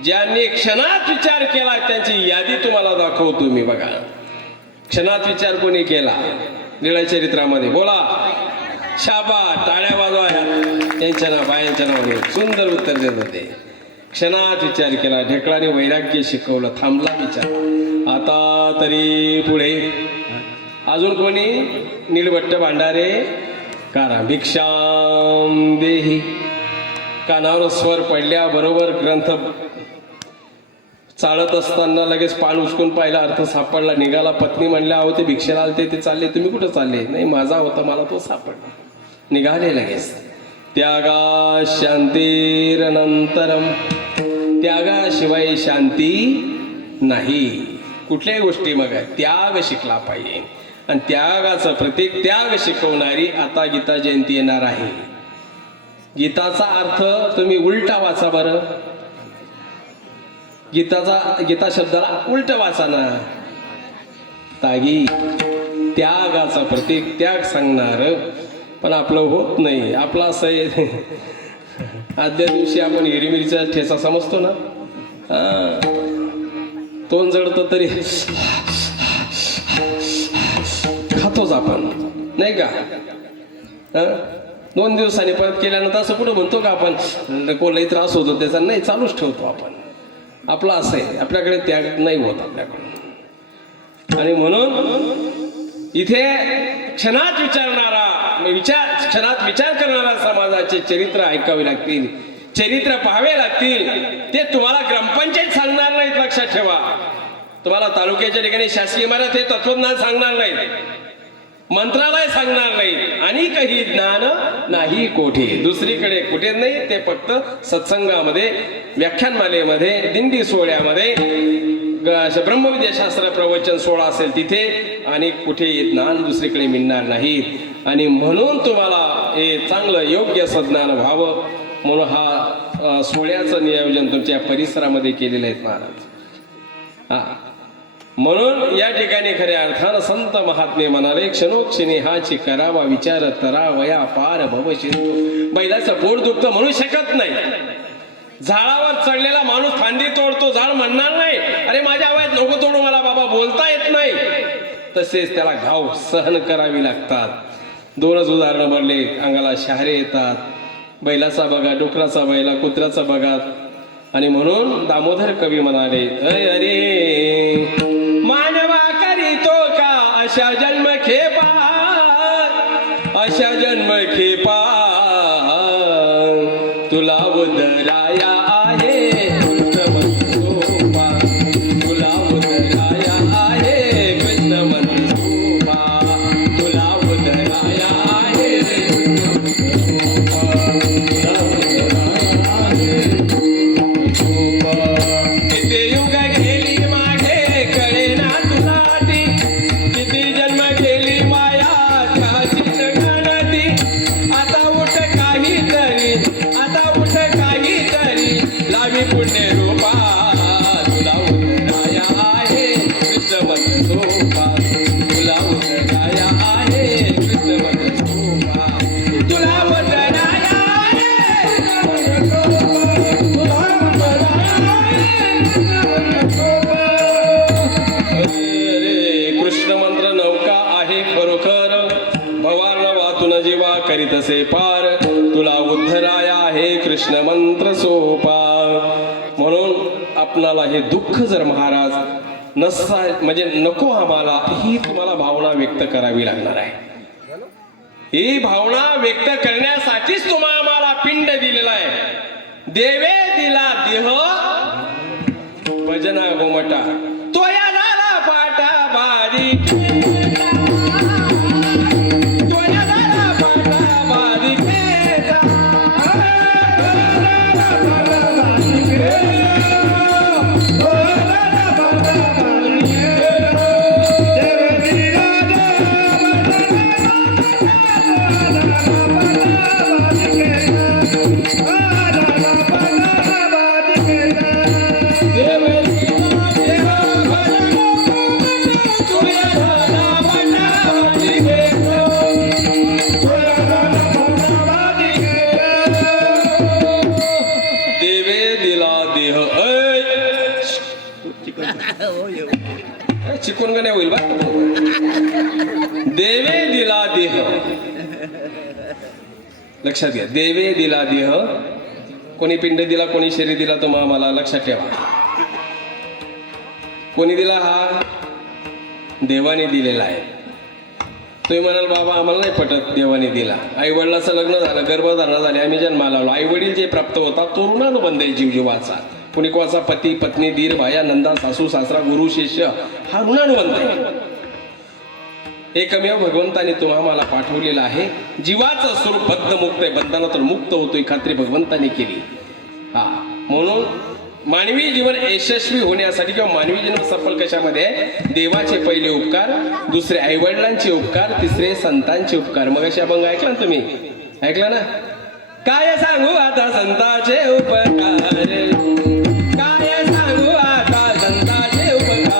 ज्यांनी क्षणात विचार केला त्यांची यादी तुम्हाला दाखवतो मी. बघा, क्षणात विचार कोणी केला लीळा चरित्रामध्ये? बोला, शाबा, टाळ्या वाजवा. त्यांच्या नाव बायांच्या नावाने सुंदर उत्तर देत होते. क्षणात विचार केला, ढेकळाने वैराग्य शिकवलं, थांबला विचार. आता तरी पुढे अजून कोणी? नीलभट्ट भांडारे कारा भिक्षाम देही. कानावर स्वर पडल्याबरोबर ग्रंथ चालत असताना लगेच पान उचकून पाहिला, अर्थ सापडला, निघाला. पत्नी म्हणल्या, अहो ते भिक्षेला आलते, ते चालले, तुम्ही कुठं चालले? नाही, माझा होता, मला तो सापडला. निघाले लगेच. त्यागा शांतीरनंतरम. त्यागाशिवाय शांती नाही. कुठल्याही गोष्टी मग त्याग शिकला पाहिजे. आणि त्यागाचं प्रतीक त्याग शिकवणारी आता गीता जयंती येणार आहे. गीताचा अर्थ तुम्ही उलटा वाचा बरं. गीता शब्दाला उलट वाचा ना. तागी त्यागाचं प्रतीक, त्याग सांगणार. पण आपलं होत नाही. आपलं असं आहे, आदल्या दिवशी आपण हिरवी मिरचा ठेचा समजतो ना, तोंड जळतं तरी खातोच आपण, नाही का? 2 दिवसांनी परत केल्यानंतर असं कुठं म्हणतो का आपण कोणालाही त्रास होतो त्याचा? नाही, चालूच ठेवतो आपण. आपलं असं आहे, आपल्याकडे त्याग नाही होत आपल्याकडून. आणि म्हणून इथे क्षणात विचारणारा क्षणात विचार करणारा समाजाचे चरित्र ऐकावे लागतील, चरित्र पाहावे लागतील. ते तुम्हाला ग्रामपंचायत सांगणार नाहीत, लक्षात ठेवा. तुम्हाला तालुक्याच्या ठिकाणी शासकीय इमारत हे तत्वज्ञान सांगणार नाही, मंत्रालय सांगणार नाही. आणि काही ज्ञान नाही कोठे, दुसरीकडे कुठे नाही. ते फक्त सत्संगामध्ये, व्याख्यानमालेमध्ये, दिंडी सोहळ्यामध्ये, ब्रह्मविद्याशास्त्र प्रवचन सोहळा असेल तिथे, आणि कुठे ज्ञान दुसरीकडे मिळणार नाही. आणि म्हणून तुम्हाला हे चांगलं योग्य सज्ञान व्हावं म्हणून हा सोहळ्याचं नियोजन तुमच्या परिसरामध्ये केलेलं आहे महाराज. म्हणून या ठिकाणी खऱ्या अर्थानं संत महात्मे म्हणाले, क्षणोक्षणी हाची करावा विचार, तरावया पार भवशिंदू. बैलाचं पोट दुखतं म्हणू शकत नाही. झाडावर चढलेला माणूस फांदी तोडतो, झाड म्हणणार नाही, अरे माझ्या आवाज नको तोडू, मला बाबा बोलता येत नाही. तसेच त्याला घाव सहन करावी लागतात. 2च उदाहरणं भरले, अंगाला शहारे येतात. बैलाचा बघा, डुकराचा बैला, कुत्र्याचा बघा. आणि म्हणून दामोदर कवी म्हणाले, अरे मानवा करीतो का अशा जन्म खेपा, अशा जन्म खेपा, तुला उदराया आहे कृष्ण मनसोपा, तुला उदराया आहे कृष्ण मनसोपा, तुला उदराया आहे किती युग गेली मागे कळेना तुला ती, किती जन्म गेली माया त्याची गणती. आता उठ काहीतरी, आता उठ काहीतरी, लावी पुण्य रूपा, तुला उदराया आहे कृष्ण मनसोपा, तुला उदराया आहे कृष्ण मनसोपा, तुला उदराया कृष्ण मंत्र नौका आहे खरोखर, भवान वातून जीवा करीतसे पार, तुला उद्धराया आहे कृष्ण मंत्र सोपा. म्हणून आपणाला हे दुःख जर महाराज नसा, म्हणजे नको आम्हाला, ही तुम्हाला भावना व्यक्त करावी लागणार आहे. ही भावना व्यक्त करण्यासाठीच तुम्हाला आम्हाला पिंड दिलेला आहे. देवे दिला देह भजना गोमटा, तो या झाला पाटा बारीक, तो या झाला पाटा बारीक, देव देह चिकून का नाही होईल बा देवे दिला देह लक्षात घ्या देवे दिला देह कोणी पिंड दिला कोणी शरीर दिला तो आम्हाला लक्षात ठेवा कोणी दिला हा देवाने दिलेला आहे तुम्ही म्हणाल बाबा आम्हाला नाही पटत देवाने दिला आई वडिलाचं लग्न झालं गर्भधारणा झाली आम्ही जन्माला आलो आई वडील जे प्राप्त होतात तो ऋणानुबंध आहे जीवाचा कोणी कोणाचा पती पत्नी दीर भाया नंदा सासू सासरा गुरु शिष्य हा ऋणानुबंध आहे एकमेव भगवंताने तुम्हाला पाठवलेला आहे जीवाचं स्वरूप बद्धमुक्त आहे बंधनातून मुक्त होतोय खात्री भगवंताने केली हा म्हणून मानवी जीवन यशस्वी होण्यासाठी किंवा मानवी जीवन सफल कशामध्ये देवाचे पहिले उपकार दुसरे आईवडिलांचे उपकार तिसरे संतांचे उपकार मग अशी अभंग ऐकला ना तुम्ही ऐकला ना काय सांगू आता संतांचे उपकार काय सांगू आता संतांचे उपकार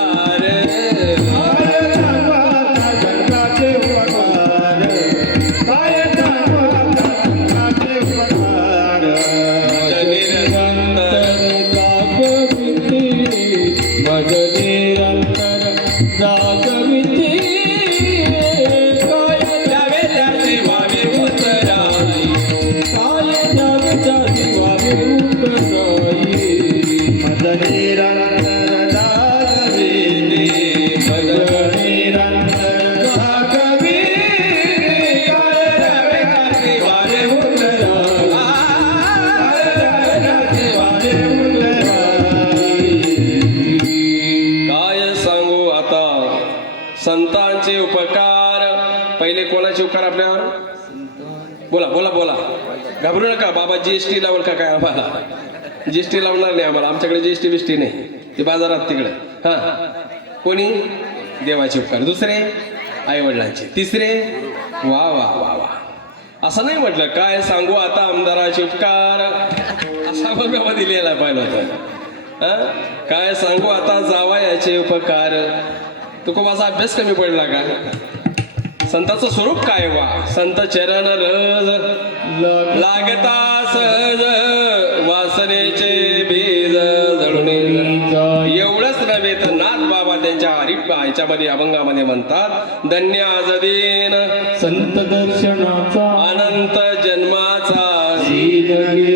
संतांचे उपकार पहिले कोणाचे उपकार आपल्यावर बोला बोला बोला घाबरू नका बाबा जीएसटी लावल का काय आम्हाला जीएसटी लावणार नाही आम्हाला आमच्याकडे जीएसटी बिस्टी नाही ते बाजारात तिकडे हा कोणी देवाचे उपकार दुसरे आई वडिलांचे तिसरे वा वा वा वा असं नाही म्हटलं काय सांगू आता आमदाराचे उपकार असा बघा दिलेला पाहिलं होतं काय सांगू आता जावयाचे उपकार तुको माझा अभ्यास कमी पडला का संताचं स्वरूप काय वा संत चरण रज लागता सहज वासनेचे बीज जळून एवढंच नव्हे तर नाथ बाबा त्यांच्या ह्याच्यामध्ये अभंगामध्ये म्हणतात धन्य आज दिन संत दर्शनाचा अनंत जन्माचा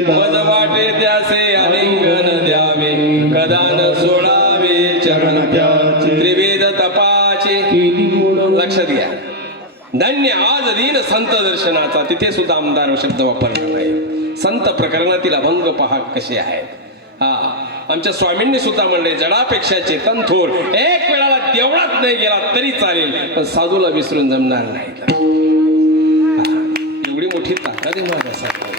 मज वाटे त्यासे आलिंगन द्यावे कदान सोडावे चरण त्रिवेद तपाचे लक्षात घ्या धन्य आज दिन संत दर्शनाचा तिथे सुद्धा आमदार शब्द वापरला नाही संत प्रकरणातील अभंग पहा कसे आहेत हा आमच्या स्वामींनी सुद्धा म्हणले जडापेक्षा चेतन थोर एक वेळाला देवळात नाही गेला तरी चालेल पण साधूला विसरून जमणार नाही एवढी मोठी ताकद आहे माझ्यासाठी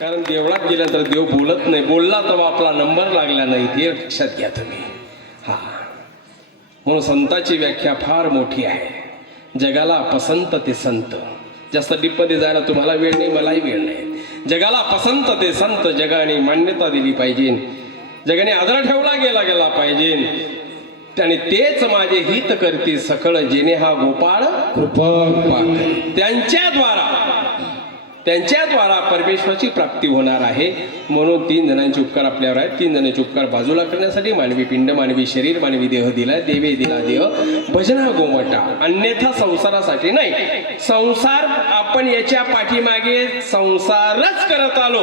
कारण देवळात गेलं तर देव बोलत नाही बोलला तर आपला नंबर लागला नाही ते लक्षात घ्या तुम्ही हा म्हणून संताची व्याख्या फार मोठी आहे जगाला पसंत ते संत जास्त डीपमध्ये जायला तुम्हाला वेळ नाही मलाही वेळ नाही जगाला पसंत ते संत जगाने मान्यता दिली पाहिजे जगाने आदर ठेवला गेला पाहिजे आणि तेच माझे हित करते सकळ जेणे हा गोपाळ कृपा त्यांच्या द्वारा परमेश्वराची प्राप्ती होणार आहे म्हणून 3 जणांचे उपकार आपल्यावर आहेत 3 जणांचे उपकार बाजूला करण्यासाठी मानवी पिंड मानवी शरीर मानवी देह दिला देवे दिला देह भजना गोमटा अन्यथा संसारासाठी नाही संसार आपण याच्या पाठीमागे संसारच करत आलो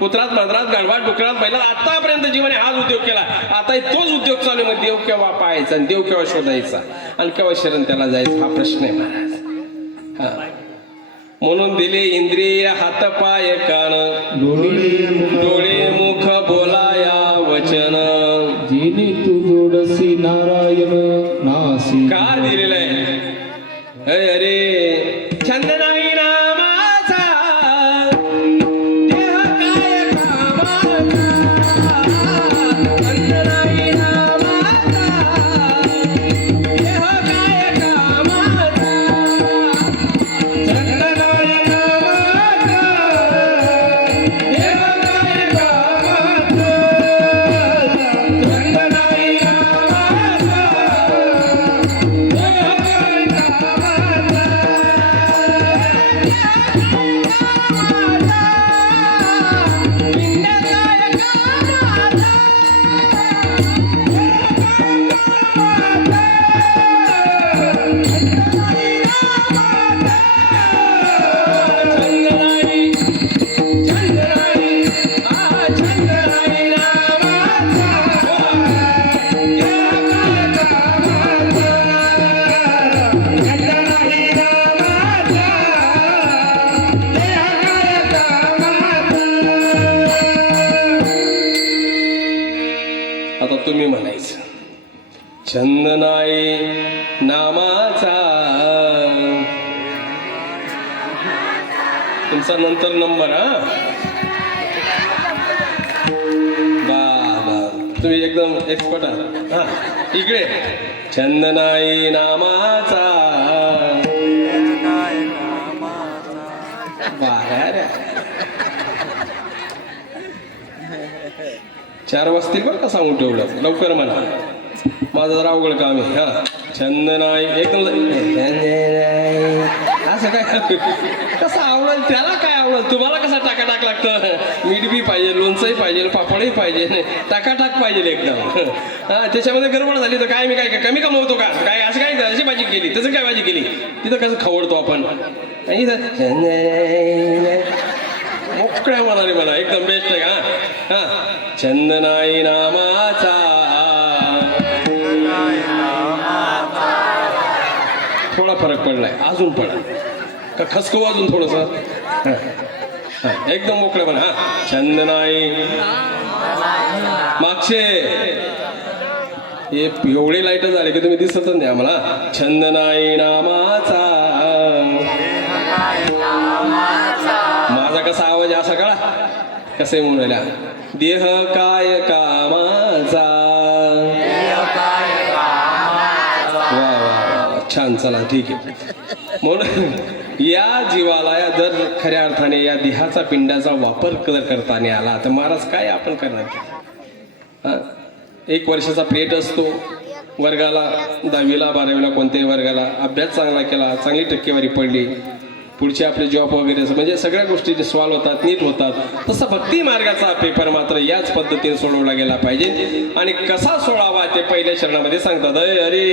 कुत्रात मांजरात गाढवात डुकरात बैलात आतापर्यंत जीवाने हाच उद्योग केला आता तोच उद्योग चालू मग देव केव्हा पाहायचा आणि देव केव्हा शोधायचा आणि केव्हा शरण त्याला जायचा हा प्रश्न आहे महाराज हा म्हणून दिले इंद्रिय हात पाय कान डोळे मुख बोलाया वचन जिने तू जोडसी नारायण नासी का दिलेलं आहे अरे छंद नाही नामाचा देह काय कामाचा छंद नाही नामाचा देह काय कामाचा छंद तुम्ही म्हणायचं. छंद नाही नामाचा, तुमचा नंतर नंबर. तुम्ही एकदम एक्सपर्ट आहात. इकडे छंद नाही नामाचा, बाहेर 4 वाजतील बरं का सांगून ठेवलं. लवकर म्हणा, माझं जरा अवघड काम आहे. छंद नाही एकदम असं काय, कसं आवडेल त्याला, काय आवडेल तुम्हाला, कसा टाकाटाक लागतं. मीठ बी पाहिजे, लोणचंही पाहिजे, पापडही पाहिजे, टाकाटाक पाहिजे एकदम. त्याच्यामध्ये गडबड झाली तर काय मी काय कमी कमवतो का काय, असं काय अशी भाजी केली तसं काय भाजी केली, तिथं कसं खवडतो आपण. मोकळ्या मनाने म्हणा, एकदम बेस्ट आहे. छंद नाही नामाचा, थोडा फरक पडलाय, अजून पडा का खसकू अजून थोडस. एकदम मोकळं म्हणा. छंद नाही मागचे हे एवढे लाईट झाले की तुम्ही दिसतच नाही आम्हाला. छंद नाही नामाचा, माझा कसा आवाज असा कळा कसं आहे म्हणून राहिला. देह काय कामाचा, वा वा छान, चला ठीक आहे. म्हणून या जीवाला या जर खऱ्या अर्थाने या देहाचा पिंडाचा वापर जर करताना आला तर महाराज काय आपण करणार. 1 वर्षाचा प्लेट असतो वर्गाला, 10वीला 12वीला कोणत्याही वर्गाला अभ्यास चांगला केला, चांगली टक्केवारी पडली, पुढचे आपले जॉब वगैरे म्हणजे सगळ्या गोष्टी सॉल्व होतात, नीट होतात. तसा भक्ती मार्गाचा पेपर मात्र याच पद्धतीने सोडवला गेला पाहिजे. आणि कसा सोडावा ते पहिल्या चरणामध्ये सांगतात. अरे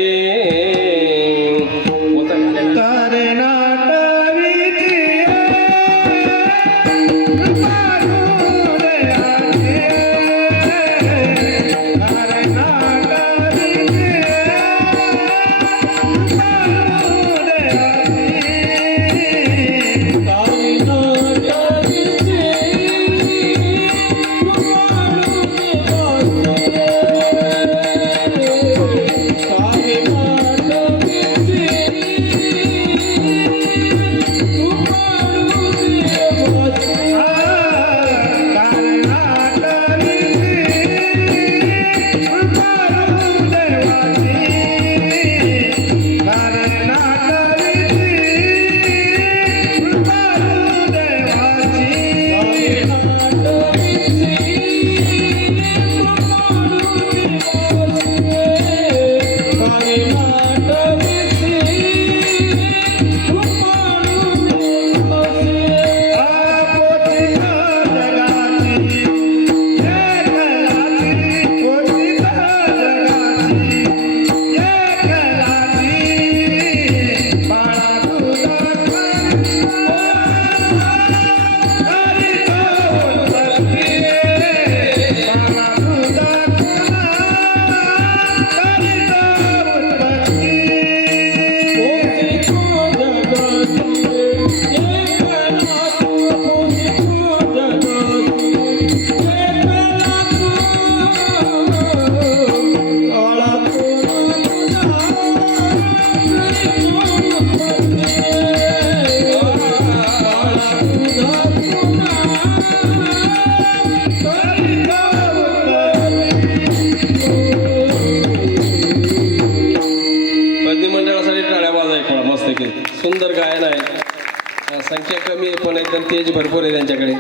सुंदर गायन आहे. संख्या कमी आहे पण एकदम तेज भरपूर आहे त्यांच्याकडे.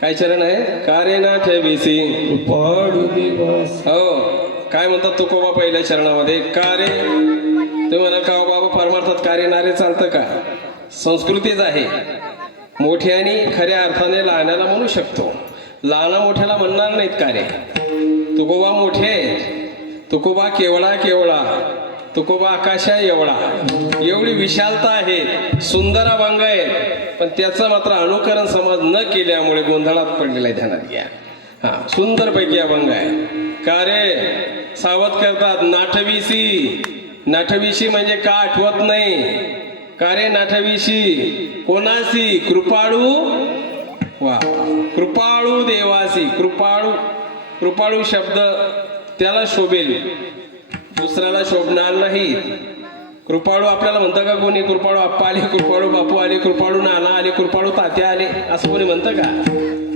काय चरण आहे. कारे ना ठेवीसी पाडू दिवस. हो काय म्हणतात तुकोबा पहिल्या चरणामध्ये. कारे तुम्ही म्हणाल का बाबा परमार्थात कार्य नारे चालतं का. संस्कृतीच आहे. मोठ्याने खऱ्या अर्थाने लहानाला म्हणू शकतो, लहाना मोठ्याला म्हणणार नाहीत कार्य. तुकोबा मोठे, तुकोबा केवळा केवळा, तुकोबा आकाशा एवढा, एवढी विशालता आहे, सुंदर अभंग आहे. पण त्याचं मात्र अनुकरण समाज न केल्यामुळे गोंधळात पडलेला आहे. ध्यानात घ्या. सुंदर पैकी अभंग आहे. कारे सावध करतात. नाठविसी, नाठविशी म्हणजे का आठवत नाही. कारे नाठविशी कोणासी. कृपाळू. वा कृपाळू देवासी. कृपाळू, कृपाळू शब्द त्याला शोभेल, दुसऱ्याला शोभणार नाही. कृपाळू आपल्याला म्हणतं का कोणी? कृपाळू आप्पा आले, कृपाळू बापू आले, कृपाळू नाना आले, कृपाळू तात्या आले, असं कोणी म्हणतं का?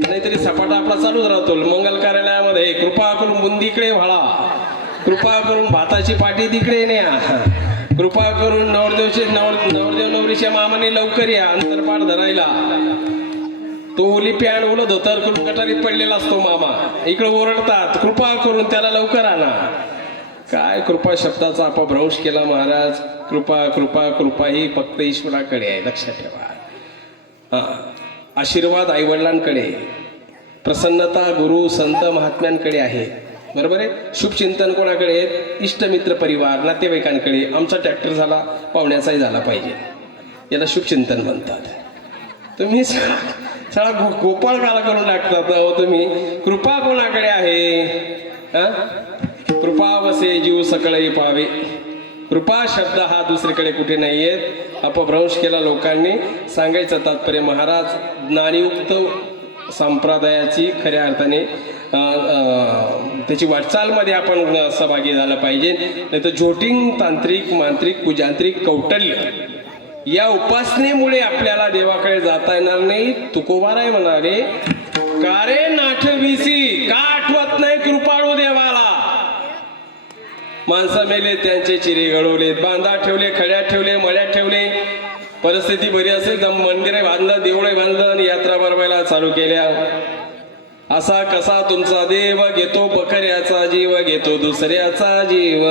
नाहीतरी सपाटा आपला चालूच राहतो. मंगल कार्यालयामध्ये कृपा करून बुंदीकडे व्हाळा, कृपा करून भाताची पाटी तिकडे न्या, कृपा करून नवरदेव नवरीच्या मामाने लवकर या अंतरपाठ धरायला. तो ओली पॅन्ट ओलं धोतर करून गटारीत पडलेला असतो मामा, इकडे ओरडतात कृपा करून त्याला लवकर आणा. काय कृपा शब्दाचा अपभ्रंश केला महाराज. कृपा कृपा कृपा ही फक्त ईश्वराकडे आहे, लक्षात ठेवा. आशीर्वाद आईवडिलांकडे, प्रसन्नता गुरु संत महात्म्यांकडे आहे, बरोबर आहे. शुभचिंतन कोणाकडे आहेत? इष्टमित्र परिवार नातेवाईकांकडे. आमचा ट्रॅक्टर झाला, पाहुण्याचाही झाला पाहिजे, याला शुभचिंतन म्हणतात. तुम्ही सगळा गोपाळ काला करून टाकतात ना हो तुम्ही. कृपा कोणाकडे आहे? कृपा वसे जीव सकळही पावे. कृपा शब्द हा दुसरीकडे कुठे नाही आहेत. अपभ्रंश केला लोकांनी. सांगायचं तात्पर्य महाराज ज्ञानयुक्त संप्रदायाची खऱ्या अर्थाने त्याची वाटचालमध्ये आपण सहभागी झालं पाहिजे. नाही तर झोटिंग तांत्रिक मांत्रिक कुजांत्रिक कौटल्य या उपासनेमुळे आपल्याला देवाकडे जाता येणार नाही. तुकोबाराय म्हणाले, का रे नाठविसी, का आठवत नाही कृपाळू देवाला? माणसं मेले, त्यांचे चिरे घडवलेत, बांधा ठेवले, खड्यात ठेवले, मळ्यात ठेवले. परिस्थिती बरी असेल तर मंदिरे बांधलं, देवळे बांधलं आणि यात्रा भरवायला चालू केल्या. असा कसा तुमचा देव घेतो बकऱ्याचा जीव, घेतो दुसऱ्याचा जीव.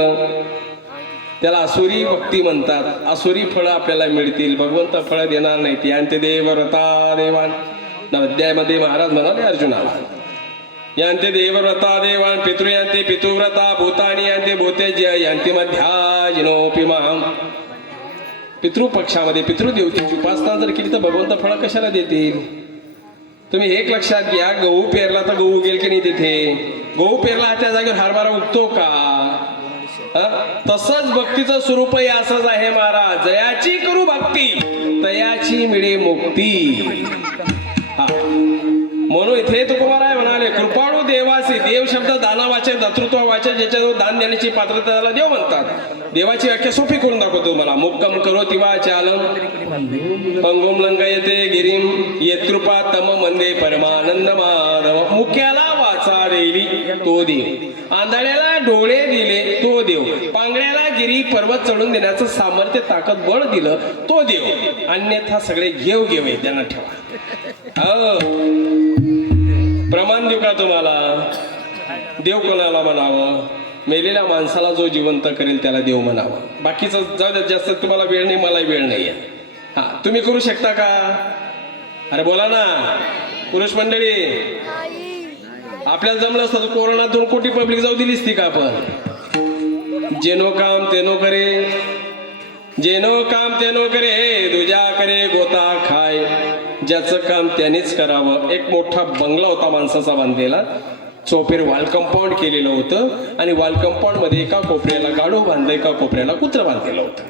त्याला असुरी भक्ती म्हणतात. असुरी फळं आपल्याला मिळतील, भगवंत फळं देणार नाही. ती यांते देव व्रता देवान अध्यायामध्ये महाराज म्हणाले अर्जुनाला, यांते देव व्रता देवान पितृयांते पितुव्रता भूतानी यांते भूतेज्य यांते मध्याजिनोपि माम. पितृपक्षामध्ये पितृदेवतेची उपासना जर केली तर भगवंत फळं कशाला देतील? तुम्ही एक लक्षात घ्या, गहू पेरला तर गहू उगेल की नाही तिथे? गहू पेरला त्या जागेवर हरभरा उगतो का? तसंच भक्तीचं स्वरूपही असंच आहे महाराज. जयाची करू भक्ती तयाची मिळे मुक्ती. म्हणून इथे तुकोबाराय म्हणाले, कृपाळू देवासी. देव शब्द दानावाचक दातृत्ववाचक, ज्याच्याजवळ दान देण्याची पात्रता त्याला देव म्हणतात. देवाची व्याख्या सोपी करून दाखवतो मला. मुक्कम करोति वाचालम पंगुम लंघयते गिरिम यत्कृपा तम मंदे परमानंद माधव. मुक्याला वाचा देली तो देव, आंधळ्याला डोळे दिले तो देव, पांगड्याला गिरी पर्वत चढून देण्याचं सामर्थ्य ताकद बळ दिलं तो देव. अन्यथा सगळे घेव घेव आहे, त्यांना ठेवा. प्रमाण देऊ का तुम्हाला? देव कोणाला म्हणावं? मेलेल्या माणसाला जो जिवंत करेल त्याला देव म्हणावं. बाकीचं जाऊ द्या, जास्त तुम्हाला वेळ नाही, मला वेळ नाही आहे. हा, तुम्ही करू शकता का? अरे बोला ना पुरुष मंडळी. आपल्याला जमलं असतं तर कोरोना 2 कोटी पब्लिक जाऊ दिलीच ती का आपण? जेनो काम तेनो करे, जेनो काम तेनो करे, दुजा करे गोता खाय. ज्याचं काम त्यानेच करावं. एक मोठा बंगला होता माणसाचा बांधलेला, चोपेर वाल कंपाऊंड केलेलं होतं आणि वाल कंपाऊंड मध्ये एका कोपऱ्याला गाढव बांधलं, एका कोपऱ्याला कुत्रं बांधलेलं होतं.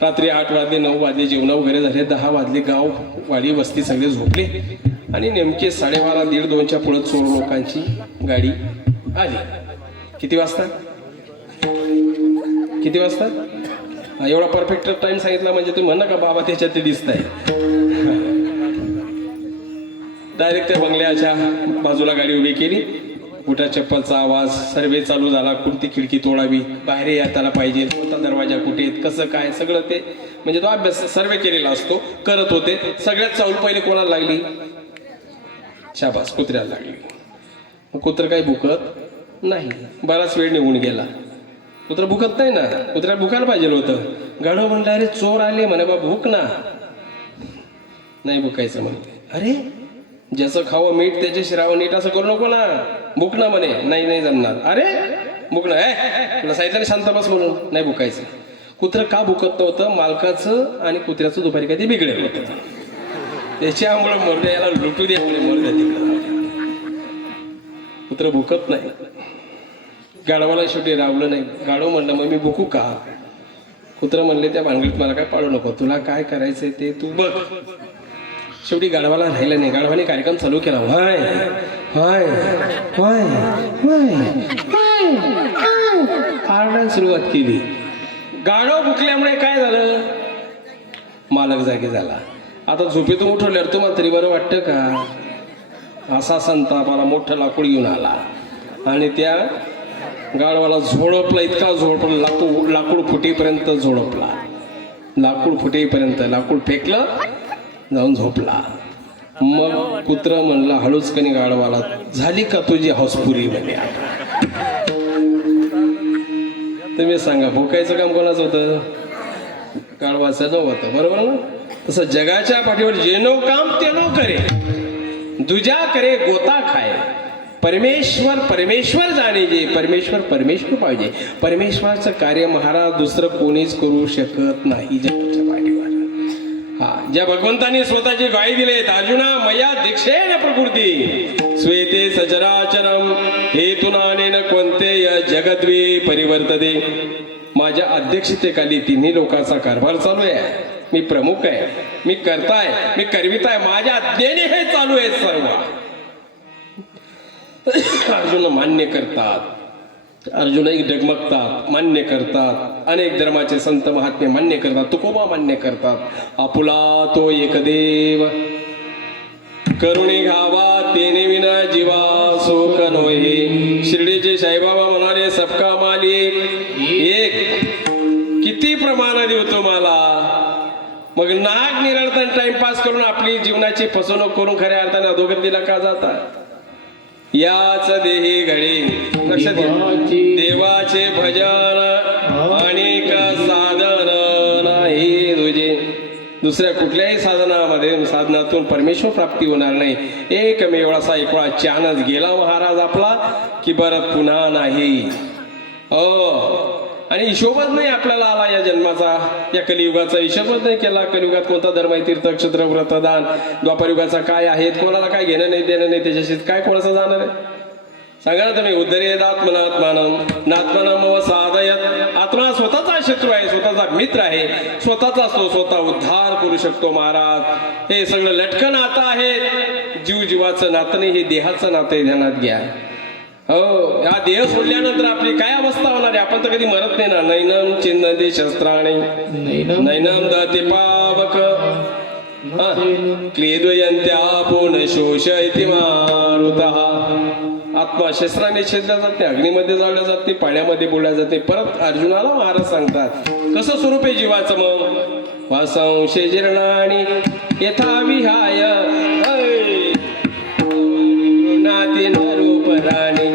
रात्री 8 वाजले, 9 वाजले, जेवण वगैरे झाले, 10 वाजले, गाव वाडी वस्ती सगळे झोपले आणि नेमके 12:30 1:30च्या पुढे चोर लोकांची गाडी आली. किती वाजता? किती वाजता? एवढा परफेक्ट टाइम सांगितला म्हणजे तुम्ही म्हणा का बाबा त्याच्यात ते दिसत आहे. डायरेक्ट त्या बंगल्याच्या बाजूला गाडी उभी केली. कुठं चप्पलचा आवाज, सर्वे चालू झाला. कोणती खिडकी तोडावी, बाहेर येताना पाहिजे, कोणता दरवाजा कुठे, कसं काय, सगळं ते म्हणजे तो अभ्यास सर्वे केलेला असतो. करत होते. सगळ्यात चावल पहिले कोणाला लागली? शाबास, कुत्र्याला लागली. कुत्र काही भुकत नाही. बराच वेळ निघून गेला. कुत्र भुकत नाही ना, कुत्र्याला भुकायला पाहिजे होतं. गाढव म्हणलं, अरे चोर आले म्हणे बा, भूक ना. नाही भुकायचं म्हणते. अरे ज्याचं खावं मीठ त्याचे शिरावं नीट, असं करू नको ना, भूक ना म्हणे. नाही नाही जमणार. अरे भूक ना, तुला सांगितलं शांत बस म्हणून. नाही भुकायचं. कुत्र का भुकत नव्हतं? मालकाचं आणि कुत्र्याचं दुपारी कधी बिघडेल होतं. त्याच्यामुळे मोरद्या याला लुटू द्या म्हणे, मोरद्या तिकडे. कुत्र भुकत नाही. गाढवाला शेवटी रावलं नाही. गाढव म्हणलं, मग मी भुकू का? कुत्र म्हणले, त्या भानगडीत मला काय पाडू नको, तुला काय करायचंय ते तू बघ. शेवटी गाढवाला राहिलं नाही. गाढवाने कार्यक्रम चालू केला. वाय वाय वाय वाय सुरुवात केली. गाढव भुकल्यामुळे काय झालं, मालक जागी झाला. आता झोपेतून उठवल्यावर तुम्हाला तरी बरं वाटतं का? असा संतापाला मोठं लाकूड घेऊन आला आणि त्या गाढवाला झोडपला. इतका झोडपला, लाकूड फुटेपर्यंत झोडपला. लाकूड फुटेपर्यंत लाकूड फेकलं, जाऊन झोपला. मग कुत्रं म्हणलं हळूच कनी गाढवाला, झाली का तुझी हौसपुरी म्हणे. तुम्ही सांगा, भुकायचं काम कोणाचं होतं? गाढवाचं नव्हतं, बरोबर ना? तसं जगाच्या पाठीवर जे नो काम ते नो करे, दुजा करे गोता खाय. परमेश्वर परमेश्वर जाणे जे, परमेश्वर परमेश्वर पाहिजे. परमेश्वराचं कार्य महाराज दुसरं कोणीच करू शकत नाही जगाच्या पाठीवर. हा, ज्या भगवंतांनी स्वतःची गाय दिले, अर्जुना मया दीक्षेन प्रकृती श्वेते सचराचरम हेतुनानेन कोणते जगद्वे परिवर्तते. माझ्या अध्यक्षतेखाली तिन्ही लोकांचा कारभार चालू आहे. मी प्रमुख आहे, मी करताय, मी करविताय, माझ्या आज्ञेने हे चालू आहे सर्व. अर्जुन मान्य करतात, अर्जुन एक डगमगतात, मान्य करतात. अनेक धर्माचे संत महात्मे मान्य करतात, तुकोबा मान्य करतात. आपुला तो एकदेव करुणी घावा तेने विना जीवा सुख नोहे. शिर्डीचे साईबाबा म्हणाले सबका माली एक. किती प्रमाण देऊ तुम्हाला? मग नाग निरर्थन टाइमपास करून आपली जीवनाची फसवणूक करून खऱ्या अर्थाने अधोगतीला का जाता? याच देही घडी लक्षात घ्या, देवाचे भजन अनेक साधन नाही तुझे. दुसऱ्या कुठल्याही साधनातून परमेश्वर प्राप्ती होणार नाही. एकमेव असा एक वेळा चानच गेला महाराज आपला की परत पुन्हा नाही. आणि हिशोबच नाही आपल्याला आला या जन्माचा, या कलियुगाचा हिशोबच नाही केला. कलियुगात कोणता धर्म आहे, तीर्थक्षेत्र व्रतदान. द्वापरयुगाचा काय आहे, कोणाला काय घेणं नाही देणं नाही, त्याच्याशी काय कोणाचं जाणार आहे सांगा ना तुम्ही. उद्धरेदात्मनात्मानं नात्मानं साधयत. आत्मा स्वतःचा शत्रू आहे, स्वतःचा मित्र आहे, स्वतःचा तो स्वतः उद्धार करू शकतो महाराज. हे सगळं लटकन नातं आहे, जीव जीवाचं नातं नाही, हे देहाचं नातं आहे, ध्यानात घ्या. हो, हा देह सोडल्यानंतर आपली काय अवस्था होणार आहे? आपण तर कधी मरत नाही ना. नैनम चिन्हते शस्त्राणे नैनम दते पावक क्लेदयंत्या पुन शोषयति मारुतः. आत्मा शस्त्राने छेदल्या जाते, अग्नीमध्ये जाळल्या जाते, पाण्यामध्ये बुडल्या जाते. परत अर्जुनाला महाराज सांगतात कसं स्वरूप आहे जीवाचं. मग वासंशे जीर्णानि यथा विहाय नरूपराणी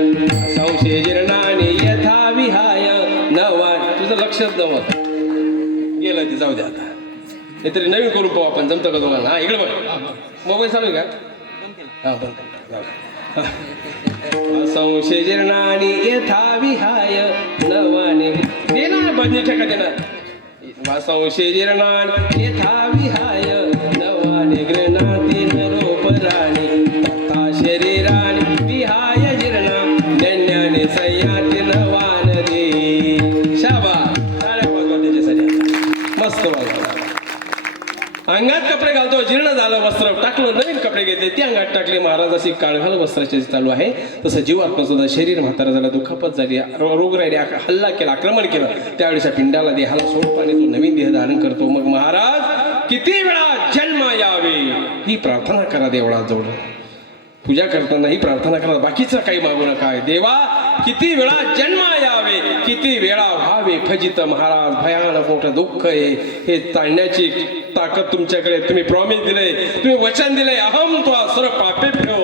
संशय जीर्णानि यथा विहाय नवा. तुझं लक्षच नव्हतं, गेलं ते, जाऊ द्या आता. हे तरी नवीन करून पाहू आपण, जमतं का दोघांना? हा, इकडे बघ, मोबाईल चालू आहे का? हा, बंद कर. संशय जीर्णानि यथा विहाय नवाने देना बंदी ठेका देना. संशय जीर्णानि यथा विहाय नवाने गृह्णाति नरोपराणि तथा शरीरानि विहाय जीर्णा दैन्याने संयाति नवान दे. शाबा, साड्या वाजवा त्याच्यासाठी, मस्त वाजवा. अंगात कपडे घालतो, जीर्ण झालं वस्त्र, टाकलं, नवीन कपडे घेतले, ते अंगात टाकले. महाराज अशी काळघाल वस्त्राची चालू आहे. तसं जीवात्मा सुद्धा शरीर म्हातारा झाला, दुखापत झाली, रोगराईने हल्ला केला, आक्रमण केलं, त्यावेळेस पिंडाला देहाला सोडतो आणि तो नवीन देह धारण करतो. मग महाराज किती वेळा जन्म यावे ही प्रार्थना करा देवळाजवळ. पूजा करताना ही प्रार्थना करा, बाकीचं काही मागू नका. देवा किती वेळा जन्म यावे, किती वेळा व्हावे फजित. महाराज भयानक मोठं दुःख आहे, हे टाळण्याची ताकद तुमच्याकडे. तुम्ही प्रॉमिस दिले, तुम्ही वचन दिले, अहम तो सर्व पापे ठेव.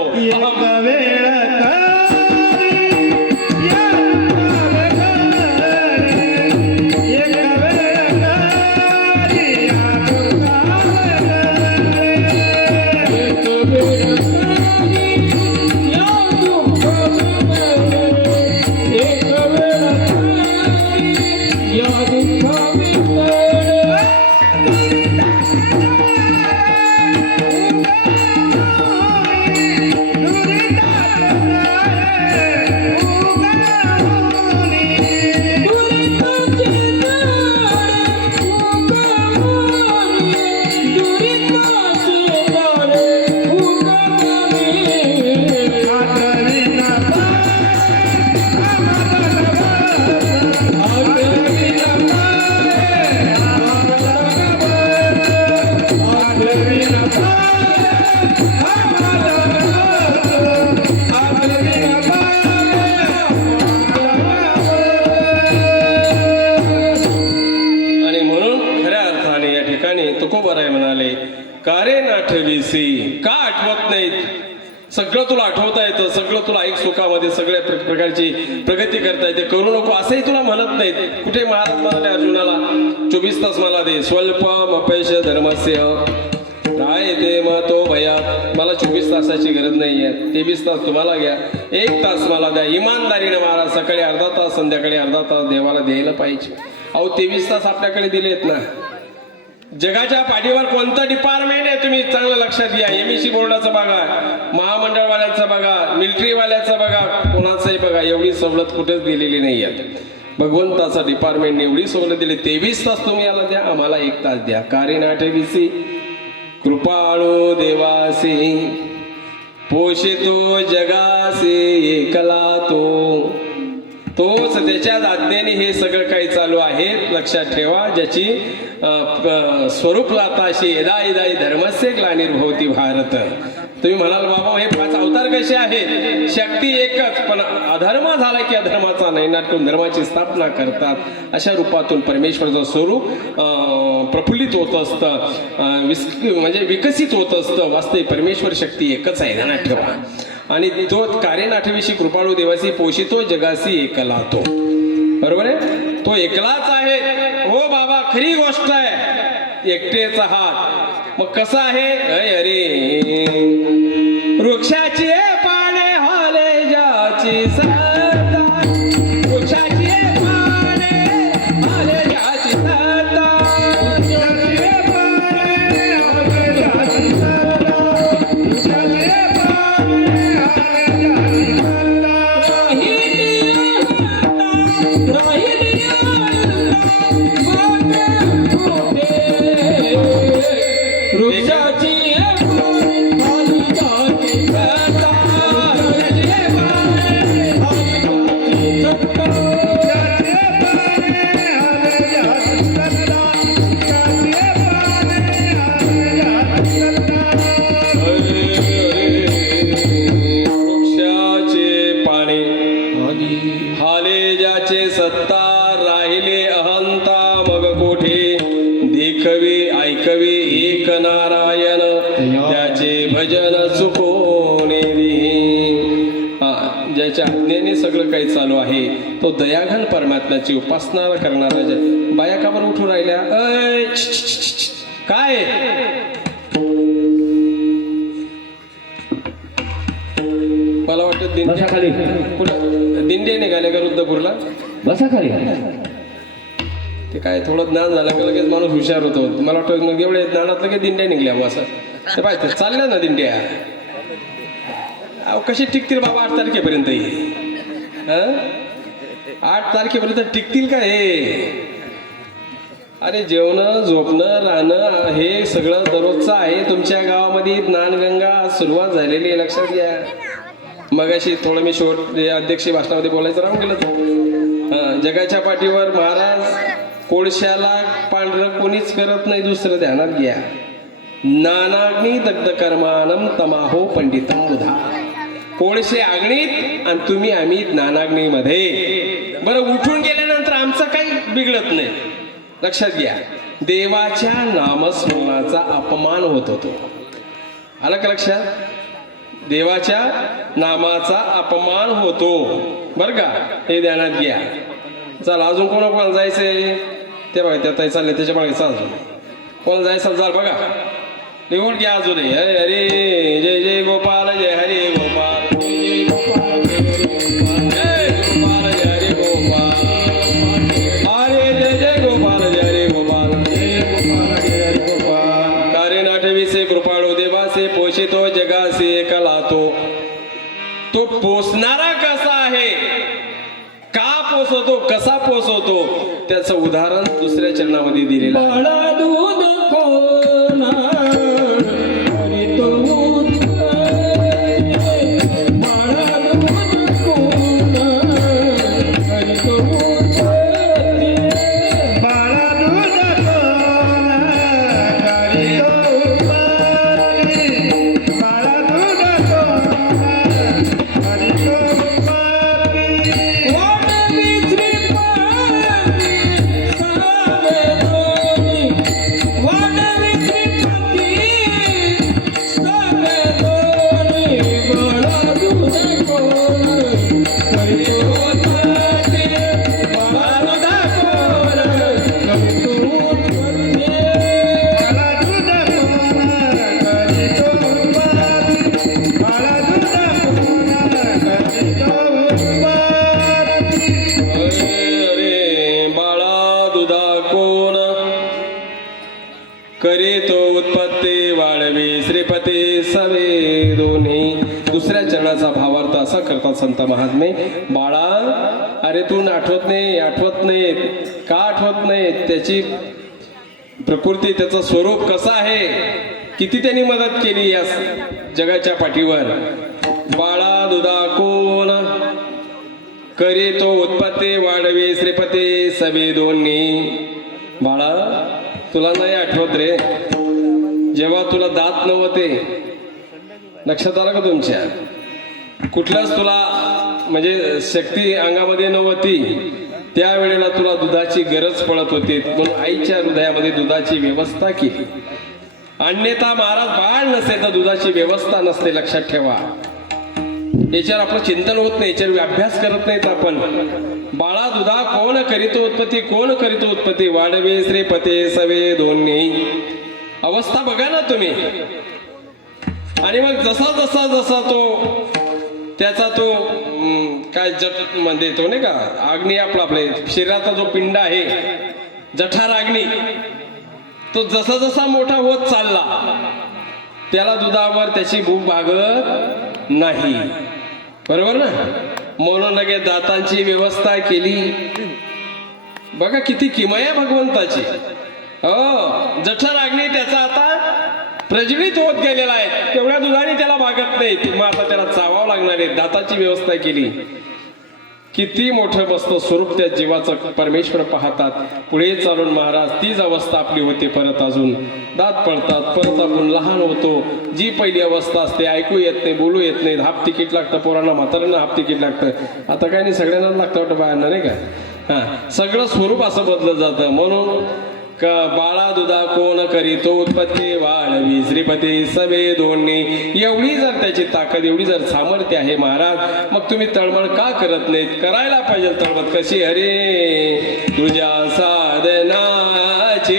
माहित नाहीत. सगळं तुला आठवता येतं, सगळं तुला एक सुखामध्ये सगळ्या प्रकारची प्रगती करता येते. करू नको असंही तुला म्हणत नाहीत. कुठे महाराज म्हणाले अर्जुनाला 24 तास मला दे. स्वल्पम अपैश धर्मस्य काय ते मग तो भया मला 24 तासाची गरज नाही आहे. 23 तास तुम्हाला घ्या, 1 तास मला द्या. इमानदारीने महाराज सकाळी अर्धा तास, संध्याकाळी अर्धा तास देवाला द्यायला पाहिजे. अहो 23 तास आपल्याकडे दिलेत ना. जगाच्या पाठीवर कोणतं डिपार्टमेंट आहे तुम्ही चांगलं लक्षात घ्या. एमएससी बोर्डाचं बघा, महामंडळवाल्याचं बघा, मिलिटरीवाल्याचं बघा, कोणाचंही बघा. एवढी सवलत कुठेच दिलेली नाही आहे. भगवंताचं डिपार्टमेंटने एवढी सवलत दिली. 23 तास तुम्ही याला द्या, आम्हाला 1 तास द्या. कारण आठविसी कृपाळू देवासी पोषितो जगासी एकला तोच त्याच्या आज्ञेने हे सगळं काही चालू आहे. लक्षात ठेवा. ज्याची स्वरूप लाताशी यदा यदा धर्मस्य ग्लानिर्भवती भारत. तुम्ही म्हणाल बाबा हे 5 अवतार कसे आहेत? शक्ती एकच, पण अधर्म झाला की अधर्माचा नैनाट करून धर्माची स्थापना करतात. अशा रूपातून परमेश्वराचं स्वरूप प्रफुल्लित होत असतं, म्हणजे विकसित होत असतं. वास्तविक परमेश्वर शक्ती एकच आहे, ध्यानात ठेवा. आणि तो कारण आठविशी कृपाळू देवासी पोषितो जगासी एकला तो. बरोबर आहे, तो एकलाच आहे. हो बाबा खरी गोष्ट आहे, एकटेच आहात. मग कसं आहे? अरे वृक्षाची पाने हाले ज्याची सत्ता, वृक्षाची पाने हाले ज्याची सत्ता, वृक्षाची पाने हाले ज्याची सत्ता, वृक्षाची पाने हाले ज्याची आज्ञेने सगळं काही चालू आहे. तो दयाघन परमात्म्याची उपासना करणारा. बाया का बरं उठून राहिल्या? काय मला वाटतं बसा खाली. दिंडे निघाले का रुद्रपूरला? बसा खाली. ते काय थोडं ज्ञान झालं का लगेच माणूस हुशार होतो. मला वाटतं मग एवढे ज्ञानात लगेच दिंड्या निघल्या मग असं. ते पाहिजे चालल्या ना दिंड्या. अहो कशी टिकतील बाबा 8 तारखेपर्यंत? 8 तारखेपर्यंत टिकतील का हे? अरे जेवणं झोपणं राहणं हे सगळं दररोजचं आहे. तुमच्या गावामध्ये ज्ञानगंगा सुरुवात झालेली आहे, लक्षात घ्या. मगाशी थोडं मी अध्यक्षीय भाषणामध्ये बोलायचं राहून गेलं. जगाच्या पाठीवर महाराज कोळशाला पांढरं कोणीच करत नाही. दुसरं ध्यानात घ्या. नानाग्नी दग्ध कर्मानम तमाहो पंडितम बुधा. कोळशे आग्नीत आणि तुम्ही आम्ही ज्ञानाग्नीमध्ये. बरं उठून गेल्यानंतर आमचं काही बिघडत नाही. लक्षात घ्या. देवाच्या नामस्मरणाचा अपमान होत होतो. आलं का लक्षात? देवाच्या नामाचा अपमान होतो बरं का, हे ध्यानात घ्या. चला अजून कोणाला जायचंय ते बघा. त्या ताई चालले त्याच्या मागे चाल. कोण जायचं चाल बघा, निघून घ्या अजूनही. हरे हरे जय जय गोपाल जय हरे गोपाल जय गोपाल जय गोपाल जय हरे गोपाल. हरे जय जय गोपाल जय हरे गोपाल जय गोपाल जय हरे गोपाल. कारण आठविसे कृपाळू देवासे पोषितो जगासे एकला तो पोसणारा कसा आहे, का पोसवतो, कसा पोसवतो, त्याचं उदाहरण दुसऱ्या चरणामध्ये दिलेलं आहे. खुलासा करतात संत महात्मे. बाळा, अरे तू आठवत नाही का आठवत नाही? त्याची प्रकृती, त्याचं स्वरूप कसं आहे, किती त्यांनी मदत केली या जगाच्या पाठीवर. बाळा दुधा कोण करी तो उत्पत्ती वाढवे श्रीपती सवे दोन्ही. बाळा, तुला नाही आठवत रे, जेव्हा तुला दात नव्हते, लक्षात आलं का तुमच्या? कुठलाच तुला म्हणजे शक्ती अंगामध्ये नव्हती, त्यावेळेला तुला दुधाची गरज पडत होती, म्हणून आईच्या हृदयामध्ये दुधाची व्यवस्था केली. अन्यथा महाराज बाळ नसते तर दुधाची व्यवस्था नसते, लक्षात ठेवा. याच्यावर आपलं चिंतन होत नाही, याच्यावर अभ्यास करत नाहीत आपण. बाळा दुधा कोण करीतो उत्पत्ती, कोण करीतो उत्पत्ती वाढवे श्रीपते सवे दोन्ही. अवस्था बघा ना तुम्ही. आणि मग जसा तो त्याचा तो काय जठ मध्ये तो नाही का अग्नी, आपले शरीराचा जो पिंड आहे जठार अग्नी, तो जसा मोठा होत चालला, त्याला दुधावर त्याची भूक भागत नाही, बरोबर ना. म्हणून लगे दातांची व्यवस्था केली. बघा किती किमया भगवंताची. हो, जठर अग्नी त्याचा आता प्रज्वलित होत गेलेला आहे, तेवढ्या दुधाने त्याला भागत नाही, मग आता त्याला चावावं लागणार आहे. दाताची व्यवस्था केली. किती मोठं बसतं स्वरूप त्या जीवाचं परमेश्वर पाहतात. पुढे चालून महाराज तीच अवस्था आपली होते. परत अजून दात पडतात, परत आपण लहान होतो. जी पहिली अवस्था असते, ऐकू येत नाही, बोलू येत नाही, हाफ तिकीट लागतं पोरांना, म्हाताऱ्यांना हाफ तिकीट लागतं. आता काय नाही, सगळ्यांना लागतं वाटतं बायांना, नाही का? हां, सगळं स्वरूप असं बदलत जातं. म्हणून का बाळा दुधा कोण करीतो उत्पत्ती वाढवी श्रीपती सवे दोन्ही. एवढी जर त्याची ताकद, एवढी जर सामर्थ्य आहे महाराज, मग तुम्ही तळमळ का करत नाहीत? करायला पाहिजे तळमळ. कशी? अरे तुझ्या साधनाची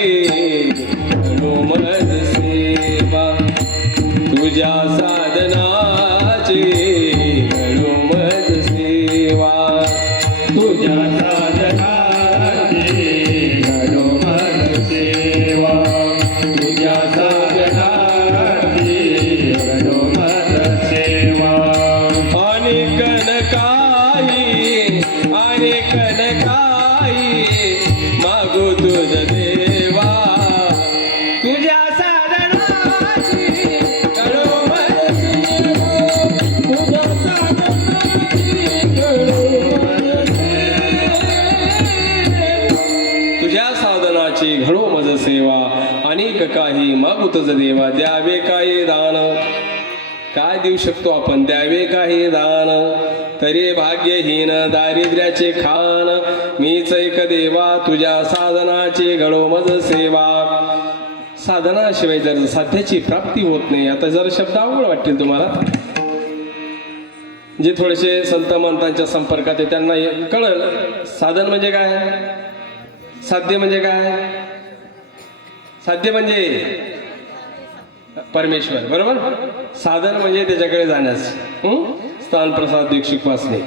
मनोमन सेवा, तुझ्या साधनाची मनोमन सेवा, तुझ्या घडो मज सेवा, अनेक काही मागू तुझ देवा. द्यावे काही दान, काय देऊ शकतो आपण? द्यावे काही दान, तरी भाग्यहीन दारिद्र्याचे खान. मीच एक देवा तुझ्या साधनाची घडो मज सेवा. साधनाशिवाय जर साध्याची प्राप्ती होत नाही. आता जर शब्द अवघड वाटतील तुम्हाला, जे थोडेसे संत महंतांच्या संपर्कात आहे त्यांना कळल साधन म्हणजे काय, साध्य म्हणजे काय. साध्य म्हणजे परमेश्वर, बरोबर. साधन म्हणजे त्याच्याकडे जाण्यास स्थान प्रसाद दीक्षित वासने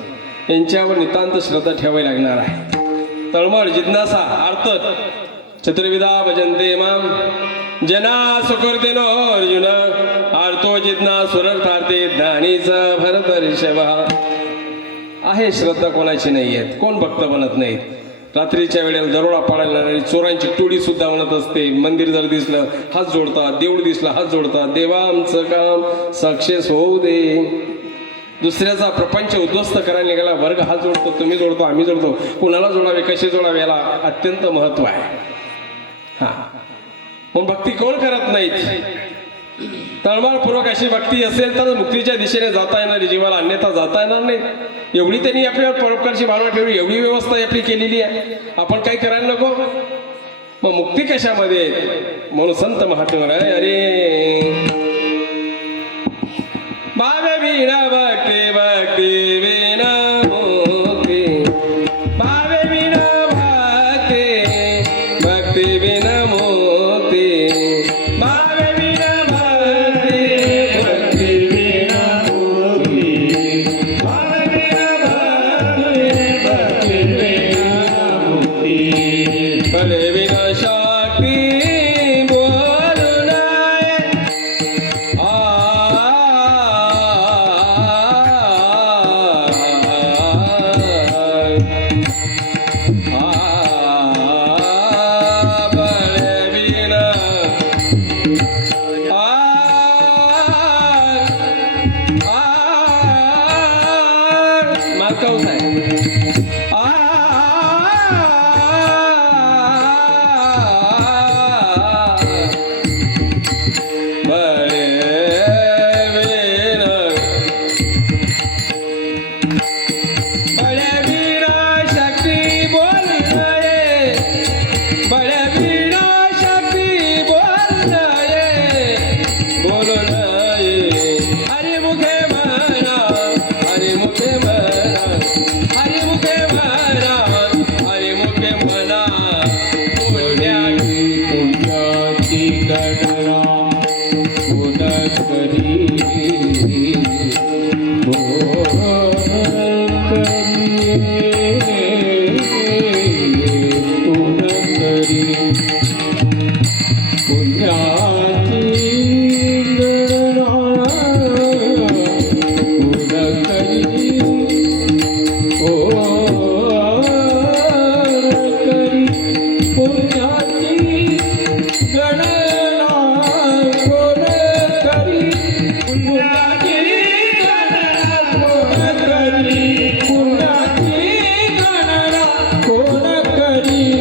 यांच्यावर नितांत श्रद्धा ठेवावी लागणार आहे. तळमळ जिज्ञासा अर्थ चतुर्विधा भजन्ते माम जना सुकृतिनो अर्जुन आर्तो जिज्ञा सुरर्थार्थे ज्ञानीचा भरत ऋषभ. आहे श्रद्धा कोणाची नाही आहेत, कोण भक्त बनत नाहीत. रात्रीच्या वेळेला दरोडा पाडायला लागणारी चोरांची टोळी सुद्धा म्हणत असते. मंदिर जर दिसलं हात जोडतात, देऊळ दिसलं हात जोडतात. देवा आमचं काम सक्सेस होऊ दे. दुसऱ्याचा प्रपंच उद्ध्वस्त करायला निघाला वर्ग हात जोडतो, तुम्ही जोडतो, आम्ही जोडतो. कुणाला जोडावे, कसे जोडावे याला अत्यंत महत्व आहे. हा, मग भक्ती कोण करत नाहीत. तळमळपूर्वक अशी भक्ती असेल तर मुक्तीच्या दिशेने जाता येणार, जीवाला अन्यथा जाता येणार नाही. एवढी त्यांनी आपल्यावर परोपकारची भावना ठेवली, एवढी व्यवस्था आपली केलेली आहे. आपण काही करायला नको. मग मुक्ती कशामध्ये? म्हणून संत महात्मा अरे भावे विना भक्ती, भक्ती विना मुक्ती, भावे विना भक्ती, भक्ती विना मुक्ती, भावे विना भक्ती, भक्ती विना मुक्ती, भावे विना भक्ती, भक्ती विना मुक्ती, भले विना शक्ती बोलू नये. कंस आहे बळे वीण बळे वीण शक्ती बोलणारे बळे वीण शक्ती बोलणारे बोलून हरी मुखे म्हणा हरी मुखे म्हणा हरी मुखे म्हणा हरी मुखे म्हणा पुण्याची पुण्याची गणना कोण करी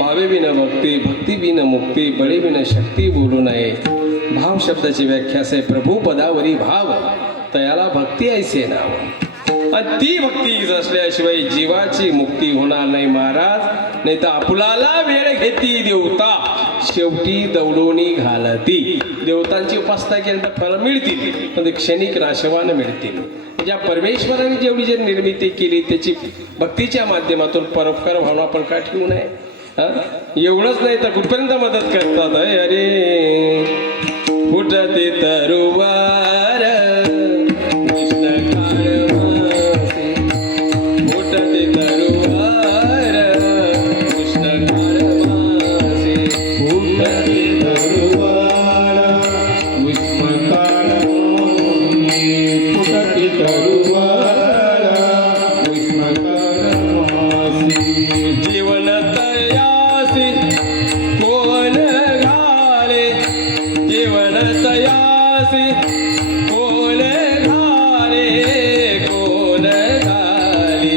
भावे बिन भक्ती भक्ती बिन मुक्ती बळे बिन शक्ती बोलू नये भाव शब्दाची व्याख्या आहे प्रभू पदावरी भाव तयाला भक्ती ऐसे नाव आणि ती भक्ती असल्याशिवाय जीवाची मुक्ती होणार नाही महाराज नाही तर आपल्याला वेळ घेती देवता शेवटी दौडोनी घालती देवतांची उपासना केल्यानंतर फळ मिळतील पण ते क्षणिक नाशवान मिळतील ज्या परमेश्वराने जेवढी जे निर्मिती केली त्याची भक्तीच्या माध्यमातून परोपकार भावना आपण का ठेवू नये एवढंच नाही तर कुठपर्यंत मदत करतात अरे फुटते तरुवार कृष्ण काळमासे फुटते तरुवार कृष्ण काळमासे फुटते तरुवार विस्म काळमासे फुटते तरुवार विस्म काळमासे जीवन तयासी कोण घाले जीवन तयासी कोण घाले कोण घाले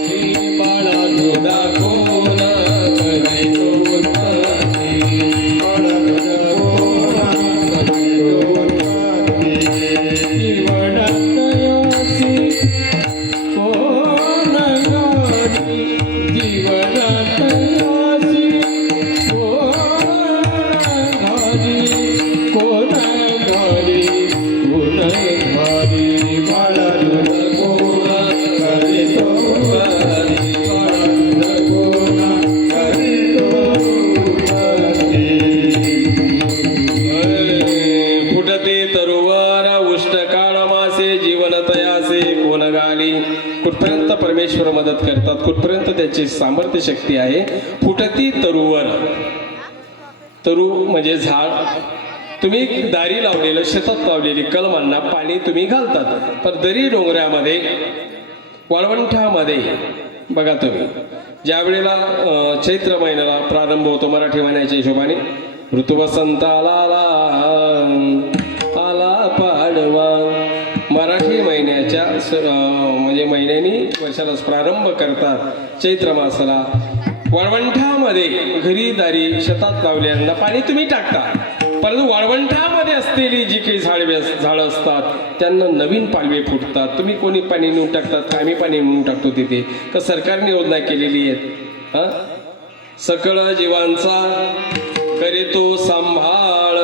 हे बाळा तुला कोण करे जीवन फुटते तरुवार उष्ट काळमासे जीवन तयासे कोण घाली कुठपर्यंत परमेश्वर मदत करतात कुठपर्यंत त्याची सामर्थ्य शक्ती आहे फुटती तरुवर तरु म्हणजे झाड तुम्ही दारी लावलेलं शेतात लावलेली कलमांना पाणी तुम्ही घालतात पण दरी डोंगरामध्ये वाळवंटामध्ये बघा तुम्ही ज्या वेळेला चैत्र महिन्याला प्रारंभ होतो मराठी महिन्याच्या हिशोबाने ऋतू वसंत आला आला पाडवा मराठी महिन्याच्या म्हणजे महिन्यानी वर्षाला प्रारंभ करतात चैत्र मासाला वाळवंटामध्ये घरी दारी शेतात लावलेल्यांना पाणी तुम्ही टाकता परंतु वाळवंटामध्ये असलेली जी काही झाडं असतात त्यांना नवीन पालवे फुटतात तुम्ही कोणी पाणी नेऊन टाकतात का आम्ही पाणी नेऊन टाकतो तिथे का सरकारने योजना केलेली आहेत हा सकळ जीवांचा करीतो सांभाळ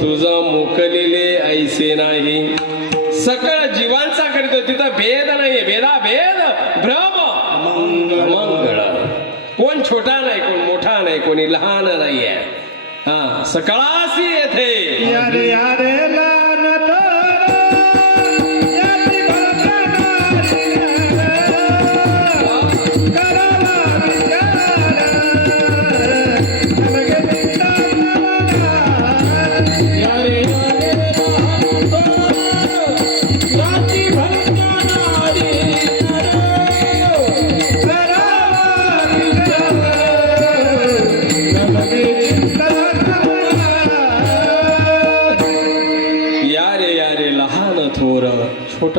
तुझं मुकलेले ऐसे नाही सकळ जीवांचा करीतो तिथं भेद नाही भेद भ्रम मंगळ कोण छोटा नाही कोण मोठा नाही कोणी लहान नाही आहे हा सकळासी येथे यारे यारे लानत याची यारे यारे राती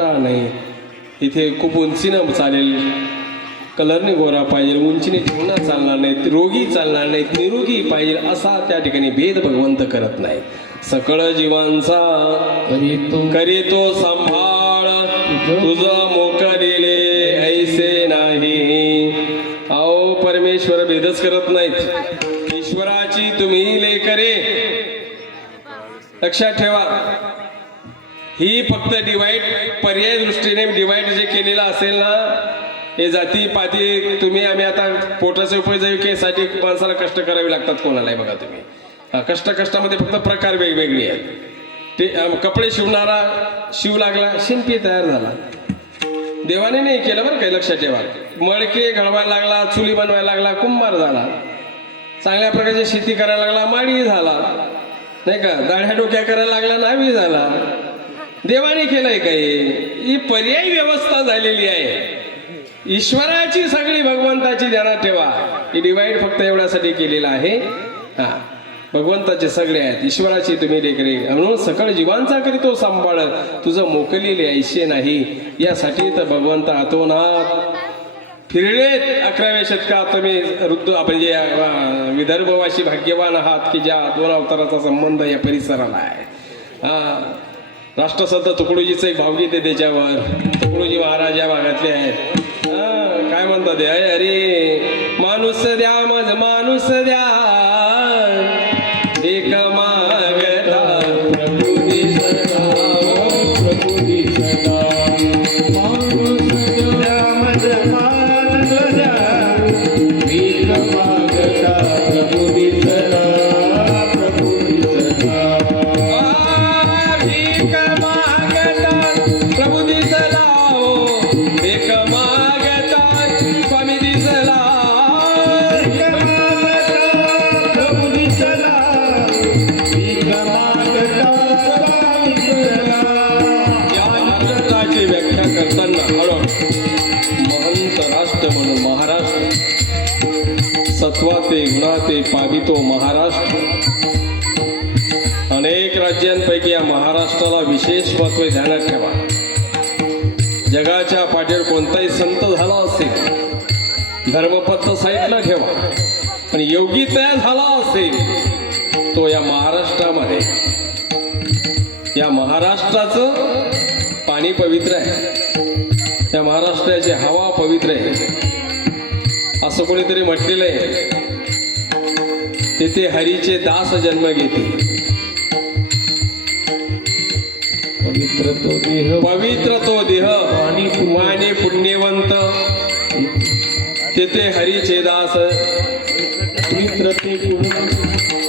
मोठा नाही. इथे खूप उंचीनं चालेल, कलरने गोरा पाहिजे, उंचीने ठेवणं चालणार नाही, रोगी चालणार नाही, निरोगी पाहिजे असा त्या ठिकाणी भेद भगवंत करत नाही. सकळ जीवांचा करीतो सांभाळ, तुझं मोकळेले ऐसे नाही. अहो परमेश्वर भेदच करत नाहीत. ईश्वराची तुम्ही लेकरे लक्षात ठेवा. ही फक्त डिवाइड, पर्याय दृष्टीने डिवाइड जे केलेलं असेल ना, हे जाती पाती तुम्ही आम्ही आता पोटाच्या उपजीविकेसाठी माणसाला कष्ट करावे लागतात कोणालाही. बघा तुम्ही कष्टामध्ये फक्त प्रकार वेगवेगळे आहेत. ते कपडे शिवणारा शिव लागला, शिंपी तयार झाला. देवाने नाही केलं बरं काही, लक्षात ठेवा. मडके घडवायला लागला, चुली बनवायला लागला, कुंभार झाला. चांगल्या प्रकारची शेती करायला लागला, माडी झाला, नाही का. दाढ्या डोक्या करायला लागला, नावी झाला. देवाने केलंय काही, ही पर्यायी व्यवस्था झालेली आहे. ईश्वराची सगळी भगवंताची ध्यानात ठेवा. ही डिवाइड फक्त एवढ्यासाठी केलेला आहे. हा, भगवंताचे सगळे आहेत, ईश्वराची तुम्ही लेकरे. म्हणून सकळ जीवांचा करीतो सांभाळ, तुझं मोकलेले ऐशे नाही. यासाठी तर भगवंत अतोनात फिरलेत. 11व्या शतकात तुम्ही आपण जे विदर्भवासी भाग्यवान आहात की ज्या 2 अवताराचा संबंध या परिसराला आहे. हा, राष्ट्रसंत तुकडोजीचं एक भावगीत आहे त्याच्यावर. तुकडोजी महाराज या भागातले आहेत. काय म्हणतात ते, अरे माणूस द्या माझ माणूस द्या, एक मागता प्रभू दिसता, प्रभू दिसता. माणूस द्या मज माणूस द्या, भीक मागता प्रभू दिसला, प्रभू दिसला. भीक मागता प्रभू दिसला, भीक मागता स्वामी दिसला. प्रभू दिसला, भीक मागता स्वामी दिसला. या अर्थाची व्याख्या करताना महंत राष्ट्र म्हणून महाराष्ट्र, सत्वाते गुणाते पावितो महाराष्ट्र. अनेक राज्यांपैकी या महाराष्ट्राला विशेष महत्त्व ध्यानात ठेवा. जगाच्या पाठीवर कोणताही संत झाला असेल, धर्मपत्र साईडला ठेवा, पण योगी तयार झाला असेल तो या महाराष्ट्रामध्ये. या महाराष्ट्राचं पाणी पवित्र आहे, या महाराष्ट्राची हवा पवित्र आहे. असं कोणीतरी म्हटलेलं आहे, तेथे हरीचे दास जन्म घेते. पवित्र तो देह, पवित्र तो देह वाणी पुण्यवंत, तेथे हरीचे दास. पवित्र ते गुण,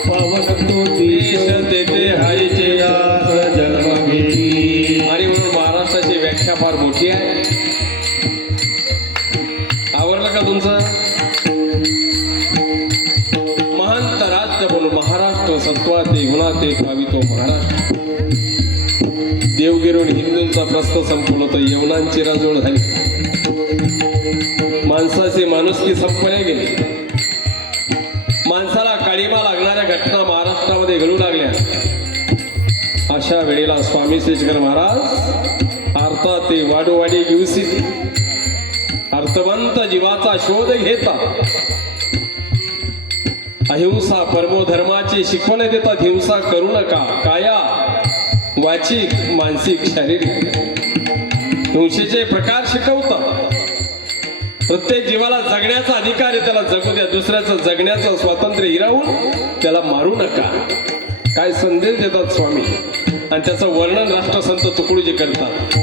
पावन तो देश देश, तेथे हरीचे दास जन्म घेती. आणि म्हणून महाराष्ट्राची व्याख्या फार मोठी आहे. आवडलं का तुमचं? महंत राष्ट्र म्हणून महाराष्ट्र, सत्वाते गुणाते पावितो महाराष्ट्र. देवगिरून हिंदूंचा प्रस्थ संपवलं तर यवनांची राजवड झाली. माणसाचे माणुसकी संपले गेले. माणसाला काळीमा लागणाऱ्या घटना महाराष्ट्रामध्ये घडू लागल्या. अशा वेळेला स्वामी श्रीशंकर महाराज अर्थात ते वाडोवाडी घेऊसित अर्थवंत जीवाचा शोध घेतात. अहिंसा परमो धर्माची शिकवण देतात. हिंसा करू नका, काया वाचिक मानसिक शारीरिक. हिंसेचे प्रकार शिकवतात. प्रत्येक जीवाला जगण्याचा अधिकार आहे, त्याला जगू द्या. दुसऱ्याचं जगण्याचं स्वातंत्र्य हिरावून त्याला मारू नका. काय संदेश देतात स्वामी, आणि त्याचं वर्णन राष्ट्रसंत तुकडोजी करतात.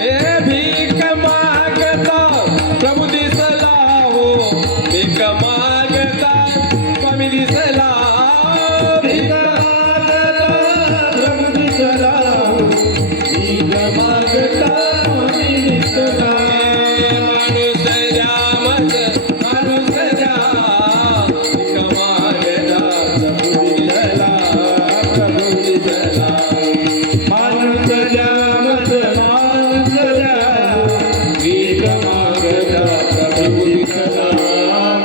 ए भीक मागता प्रभू दिसला, हो भीक मागता स्वामी दिसला, भीक मागता प्रभू दिसला, भीक मागता स्वामी दिसला. माणूस द्या मज माणूस द्या, भीक मागता प्रभू दिसला, प्रभू दिसला. माणूस द्या मज माणूस द्या, भीक मागता प्रभू दिसला,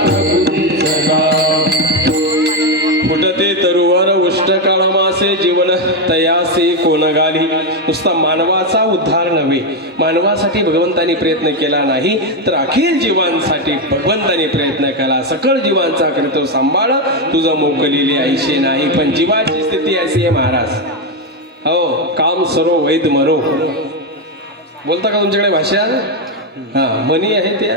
प्रभू दिसला. फुटते तरुवर उष्ट काळ मासे जीवन तयासे कोण गाली. नुसता मानवाचा उद्धार नव्हे, मानवासाठी भगवंतानी प्रयत्न केला नाही तर अखिल जीवांसाठी भगवंतानी प्रयत्न केला. सकळ जीवांचा करतो सांभाळ तुझं मोकलेली ऐशे नाही. पण जीवाची स्थिती अशी आहे महाराज, हो काम सरो वैद मरो. बोलता का तुमच्याकडे भाषा? हा म्हणी आहे त्या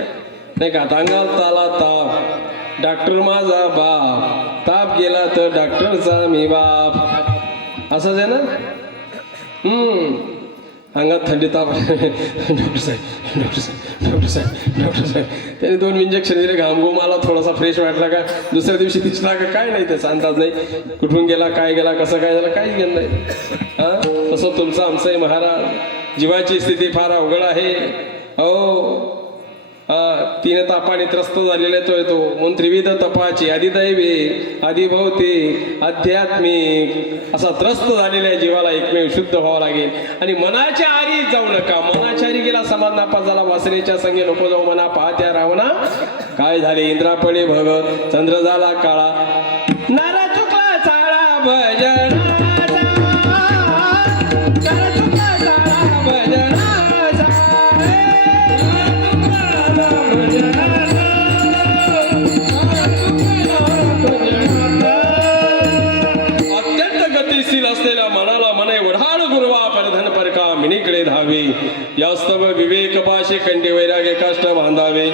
नाही का? अंगात आला ताप डॉक्टर माझा बाप, ताप गेला तर डॉक्टरचा मी बाप, असंच आहे ना? अंगात थंडी ताप डॉक्टर साहेब डॉक्टर साहेब डॉक्टर साहेब डॉक्टर साहेब, त्याने 2 इंजेक्शन दिले. घामघूम आला, थोडासा फ्रेश वाटला का दुसऱ्या दिवशी दिसला का काय नाही त्याचा अंदाज नाही. कुठून गेला, काय गेला, कसं काय झालं काहीच घेणं नाही. हां तसं तुमचं आमचंही महाराज. जीवाची स्थिती फार अवघड आहे. हो 3 तापाने त्रस्त झालेला तो म्हणून त्रिविध तपाची आदिदैवी आदिभौतिक आध्यात्मिक असा त्रस्त झालेल्या जीवाला एकमेव शुद्ध व्हावं लागेल. आणि मनाच्या आरी जाऊ नका. मनाच्या आरी गेला समाज नापास झाला. वासनेच्या संगे नको जाऊ मना पाहत्या रावणा काय झाले इंद्रापळे भगत चंद्र झाला काळा नारा चुकला चाळा भजनाचा नारा चुकला चाळा भजनाचा असलेल्या मनाला मने वढाळ गुरवा परधन परका मिनीकडे धावे. यास्तव विवेक पाशे कंडे वैराग्य काष्ट बांधावे.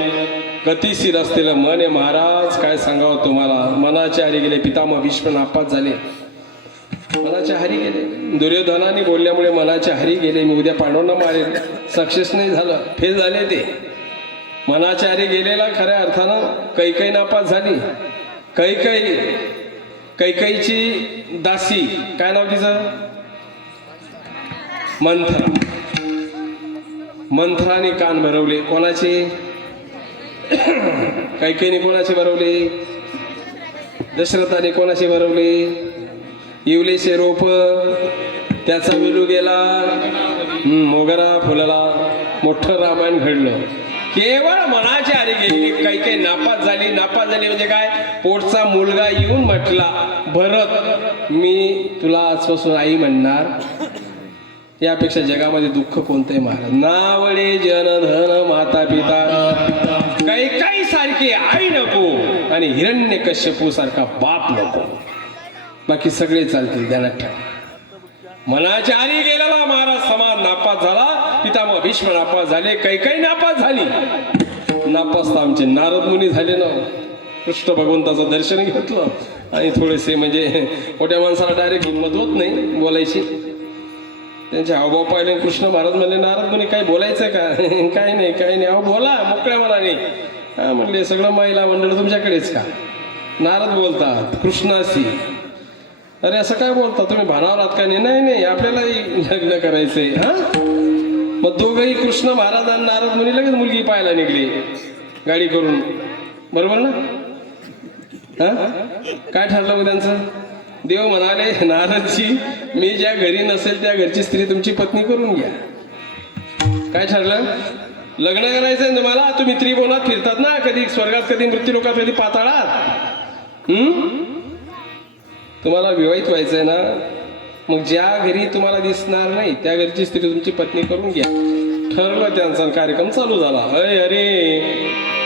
गतिशील असलेलं मन आहे महाराज. काय सांगावं तुम्हाला. मनाच्या हारी गेले. पितामह भीष्म नापास झाले, मनाच्या हारी गेले. दुर्योधनाने बोलल्यामुळे मनाच्या हारी गेले. मी उद्या पांडवांना मारेल, सक्सेस नाही झालं, फेल झाले ते. मनाच्या हारी गेलेला खऱ्या अर्थानं कैकई नापास झाली. कैकईची दासी काय नाव तिचं? मंथरा. मंथराने कान भरवले. कोणाचे? कैकईने कोणाचे भरवले? दशरथाने कोणाचे भरवले? इवलेसे रोप त्याचा विलू गेला, मोगरा फुलला. मोठं रामायण घडलं. केवळ मनाच्या आरी गेली. काही नापास झाली. नापास झाली म्हणजे काय? पोटचा मुलगा येऊन म्हटला भरत मी तुला आजपासून आई म्हणणार. यापेक्षा जगामध्ये दुःख कोणतंही महाराज? नावडे जनधन माता पिता काही सारखी आई नको आणि हिरण्यकश्यपू सारखा बाप नको. बाकी सगळे चालतील, ध्यानात ठेवा. मनाच्या आरी गेलेला महाराज समाज नापास झाला. पितामह भीष्म नापास झाले. काही नापास झाली. नापास तर आमचे नारद मुनी झाले ना. कृष्ण भगवंताचं दर्शन घेतलं आणि थोडेसे म्हणजे मोठ्या माणसाला डायरेक्ट हिंमत होत नाही बोलायची. त्यांचे हावभाव पाहिले. कृष्ण महाराज म्हणले नारद मुनी काही बोलायचं का? काही नाही अहो बोला मोकळ्या मनाने. हा म्हणले सगळं महिला मंडळ तुमच्याकडेच का? नारद बोलतात कृष्णाशी. अरे असं काय बोलता तुम्ही? भानावर आहात का? नाही आपल्यालाही लग्न करायचंय. हा मग दोघंही कृष्ण महाराज आणि नारद मुनी लगेच मुलगी पाहायला निघले गाडी करून. बरोबर ना? हा काय ठरलं मग त्यांचं? देव म्हणाले नारदजी मी ज्या घरी नसेल त्या घरची स्त्री तुमची पत्नी करून घ्या. काय ठरलं? लग्न करायचंय तुम्हाला. तुम्ही त्रिभुवनात फिरतात ना, कधी स्वर्गात कधी मृत्यूलोकात कधी पाताळात. तुम्हाला विवाहित व्हायचंय ना, मग ज्या घरी तुम्हाला दिसणार नाही त्या घरची स्त्री तुमची पत्नी करून घ्या. ठरलं त्यांचा. कार्यक्रम चालू झाला. अरे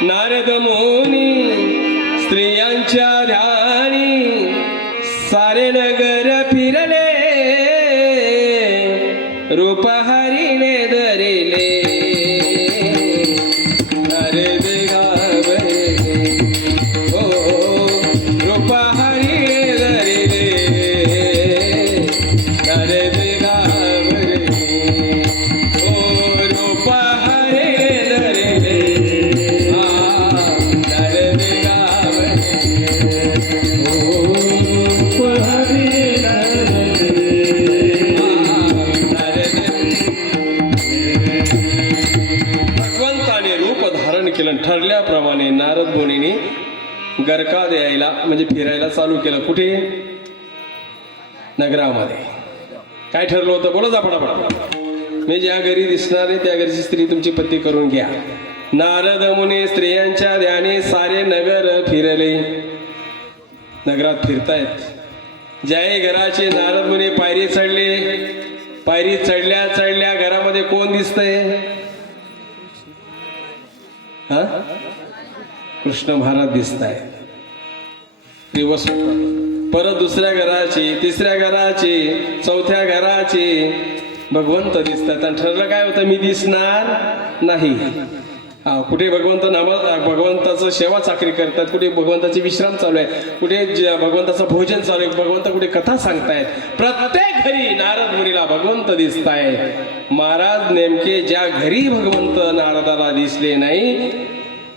नारद मुनी स्त्रियांच्या ध्यानी सारे नगर फिरले. रूप हरीने धरिले. नारद घाबरले. ओ रूप हरीने धरिले. नारद घाबरले. ओ रूप हरीने धरिले. नारद घाबरले. ओ रूप हरीने भगवंताने रूप धारण केलं. ठरल्याप्रमाणे नारद मुनीने गरका द्यायला म्हणजे फिरायला चालू केलं. कुठे? नगरामध्ये. काय ठरलं होतं? बोला जा पटापट. मी ज्या घरी दिसणार नाही त्या घरची स्त्री तुमची पत्नी करून घ्या. नारद मुनी स्त्रियांच्या ध्यानी सारे नगर फिरले. नगरात फिरतायत. ज्याही घराचे नारद मुनी पायरी चढले पायरी चढल्या चढल्या घरामध्ये कोण दिसतंय? हा, कृष्ण महाराज दिसताय. दिवस परत दुसऱ्या घराची, तिसऱ्या घराची, चौथ्या घराची भगवंत दिसतात. आणि ठरलं काय होतं, मी दिसणार नाही. हा, कुठे भगवंताचं सेवा चाकरी करतात, कुठे भगवंताचे विश्राम चालू आहे, कुठे भगवंताचं भोजन चालू आहे, भगवंत कुठे कथा सांगतायत. प्रत्येक घरी नारद मुनीला भगवंत दिसतायत. महाराज नेमके ज्या घरी भगवंत नारदाला दिसले नाही,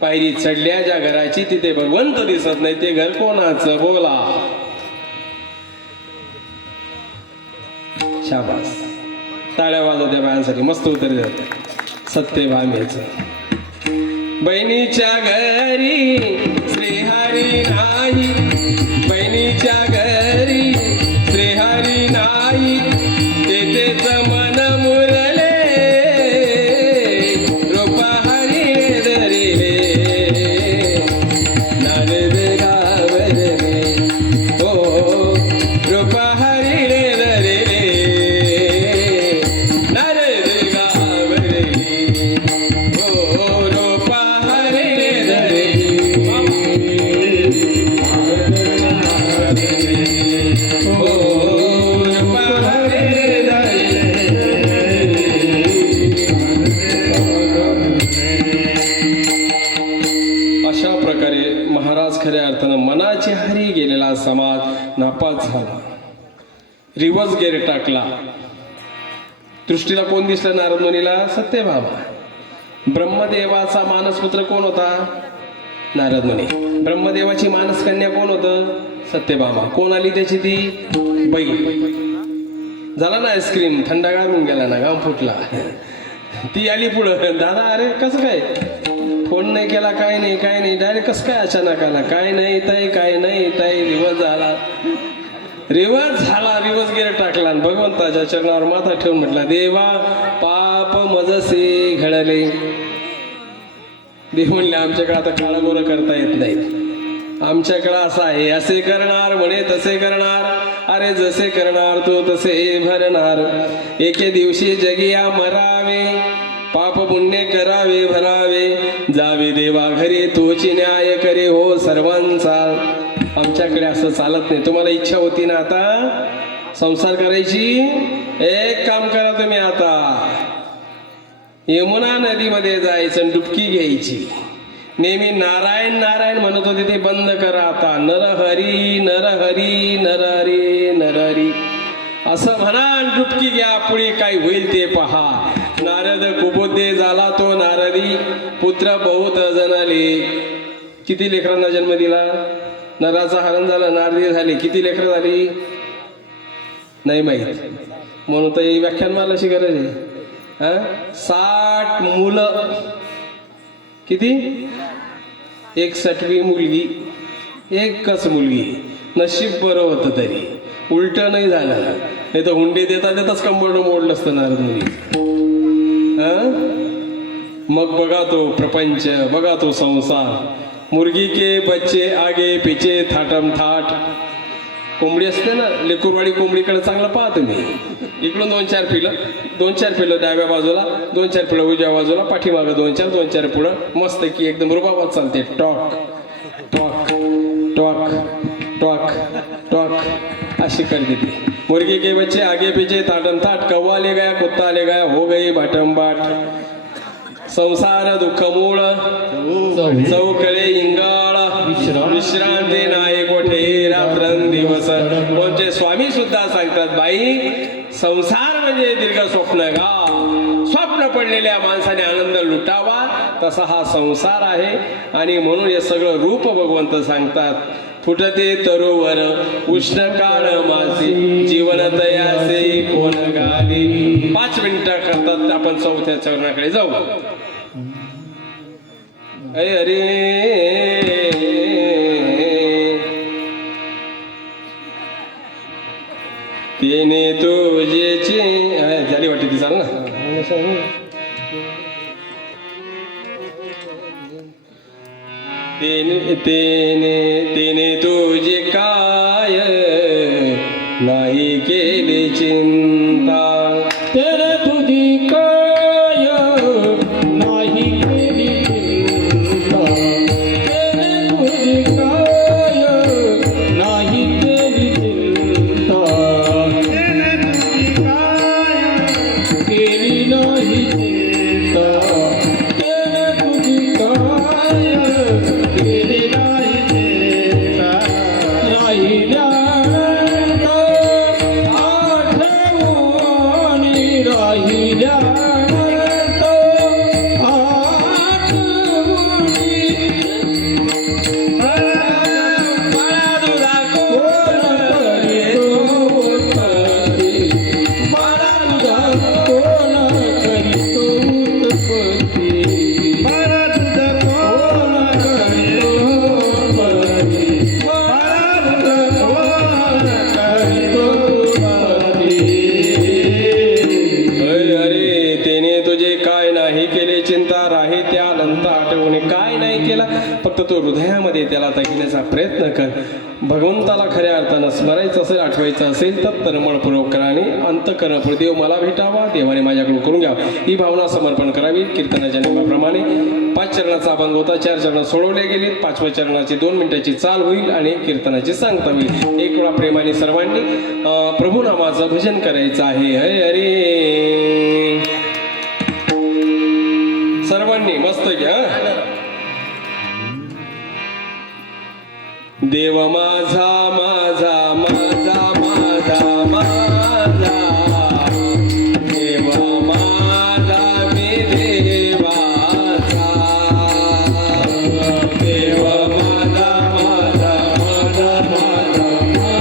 पायरी चढल्या ज्या घराची, तिथे भगवंत दिसत नाही. ते घर कोणाचं? बोला. शाबास, टाळ्या वाजवत्या बायांसाठी. मस्त उत्तर देतात. सत्यभामेचं. बहिणीच्या घरी श्रीहरी नाही, बहिणीच्या घरी श्रीहरी नाही, तेथेच मन मुरले रूप हरी धरिले, नारद गावरले हो रूप हरी धरिले, नारद गावरले हो रूप हरी धरिले, हो रूप हरी धरिले. अशा प्रकारे महाराज खऱ्या अर्थानं मनाची हरी गेलेला समाज नापास झाला, रिवर्स गेअर टाकला. दृष्टीला कोण दिसलं नारद मुनीला? सत्यभामा. ब्रह्मदेवाचा मानसपुत्र कोण होता? नारद मुनी. ब्रह्मदेवाची मानसकन्या कोण होतं? सत्यभामा. कोण आली त्याची? ती बाई. झाला ना आईस्क्रीम, थंडगार होऊन गेला ना, घाम फुटला. ती आली पुढं. दादा, अरे कसं काय, फोन नाही केला, काय नाही काय नाही, डायरेक्ट कसं काय अचानक आला? काय नाही ताई, काय नाही ताई. रिवर्स झाला, रिवर्स गेअर टाकला. आणि भगवंताच्या चरणावर माथा ठेवून म्हटला, देवा पाप मजसे घडले. देव म्हणले, आमच्याकडे आता काळा गोरं करता येत नाही, आमच्याकडे असं आहे, असे करणार म्हणे तसे करणार, अरे जसे करणार तो तसे भरणार. एके दिवशी जगिया मरावे, पाप पुण्य करावे भरावे, जावे देवा घरी तोची न्याय करे हो सर्वांचा. आमच्याकडे असं चालत नाही. तुम्हाला इच्छा होती ना आता संसार करायची? एक काम करा तुम्ही, आता यमुना नदीमध्ये जायचं आणि डुबकी घ्यायची. नेहमी नारायण नारायण म्हणत होते, ते बंद करा आता. नरहरी नरहरी नरहरी नरहरी असं म्हणा आणि डुबकी घ्या, पुढे काय होईल ते पहा. नारद कुबोधे झाला तो नारदी, पुत्र बहुत जनाले. किती लेकरांना जन्म दिला? नराचा हरण झाला, नारदी झाले. किती लेकरं झाली नाही माहीत, म्हणून तर ही व्याख्यानमालाची गरज आहे. 60 मुलं. किती? 61वी मुलगी, एकच मुलगी. नशीब बरं होतं तरी, उलट नाही झालं, नाही तर हुंडे देता देताच कंबरडं मोडलं असतं नारद मुनी. मग बघा तो प्रपंच, बघा तो संसार. मुर्गी के बच्चे आगे पिछे थाटम थाट. कोंबडी असते ना, लेकुरवाडी कोंबडीकडे चांगलं पाहा तुम्ही. इकडून 2-4 पिलं डाव्या बाजूला, 2-4 पिलं उजव्या बाजूला, पाठीमागं 2-4 पुढं, मस्त की एकदम रुबाबात चालते. Talk talk talk talk talk अशी करते ती. मुर्गी के बच्चे आगे पीछे ताटम थाट, कौवा ले गया कुत्ता ले गया, हो गई बाटम बाट. संसार दुःख मूळ, चौकळे इंगाळ, विश्रांती नाही कोठे रात्रंदिवस. कोणचे स्वामी सुद्धा सांगतात, बाई संसार म्हणजे दीर्घ स्वप्न गा. स्वप्न पडलेल्या माणसाने आनंद लुटावा, तसा हा संसार आहे. आणि म्हणून हे सगळं रूप भगवंत सांगतात. फुटते तरोवर उष्ण काळ मासे, जीवन तयासे कोण गाली. 5 मिनिटं करतात आपण 4थ्या चरणाकडे जाऊ. अरे तेने तुझेचे झाली वाटते ती, चाल ना. तेने तुझे काय नाही केले चिंता, केले चिंता राहे त्या अनंत आठवणे काय नाही केला फक्त तो हृदयामध्ये त्याला घेण्याचा प्रयत्न कर भगवंताला खऱ्या अर्थानं स्मरायचं असेल आठवायचं असेल तर तळमळपूर्वकराने अंतःकरणपूर्वक देव मला भेटावा देवाने माझ्याकडून करून घ्यावा ही भावना समर्पण करावी कीर्तनाच्या नियमाप्रमाणे 5 चरणाचा अभंग होता 4 चरण सोडवले गेले 5व्या चरणाची 2 मिनिटाची चाल होईल आणि कीर्तनाची सांगता होईल एक वेळा प्रेमाने सर्वांनी प्रभू नामाचं भजन करायचं आहे हरे हरे सर्वांनी मस्त घ्या देव माझा माझा माझा माझा माझा देव माझा मी देवाचा देव माझा माझा माझा माझा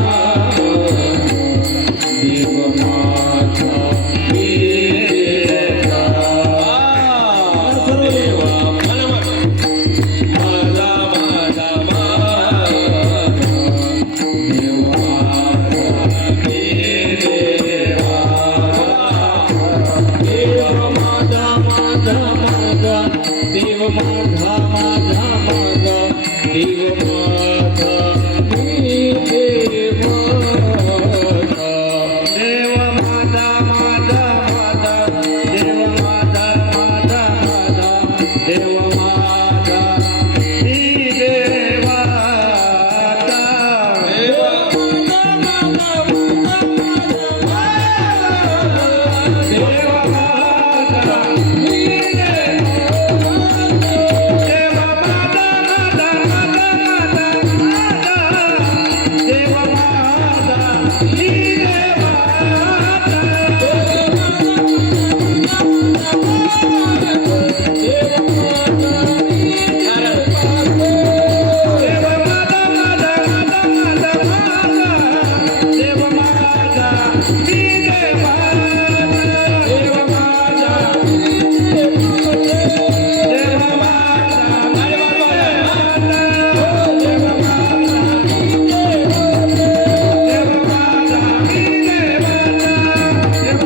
देव माझा मी देवाचा देव माझा देव माझा माझा माझा देव माझा मी देवाचा देव माझा माझा माझा देव माझा माझा माझा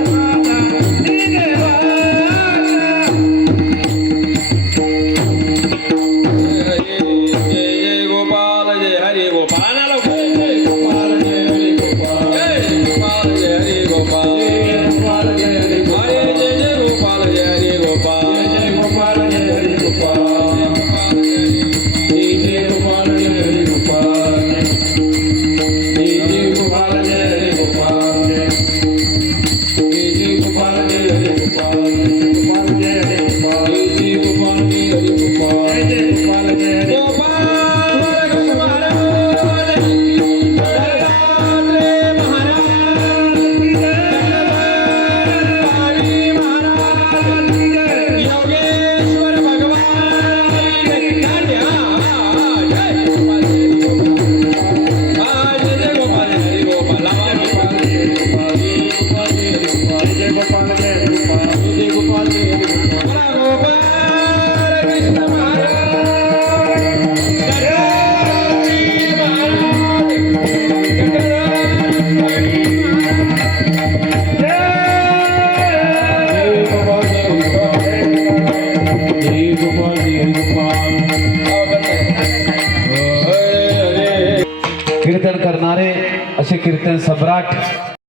देव माझा मी देवाचा देव माझा माझा देव माझा मी कीर्तन करणारे असे कीर्तन सम्राट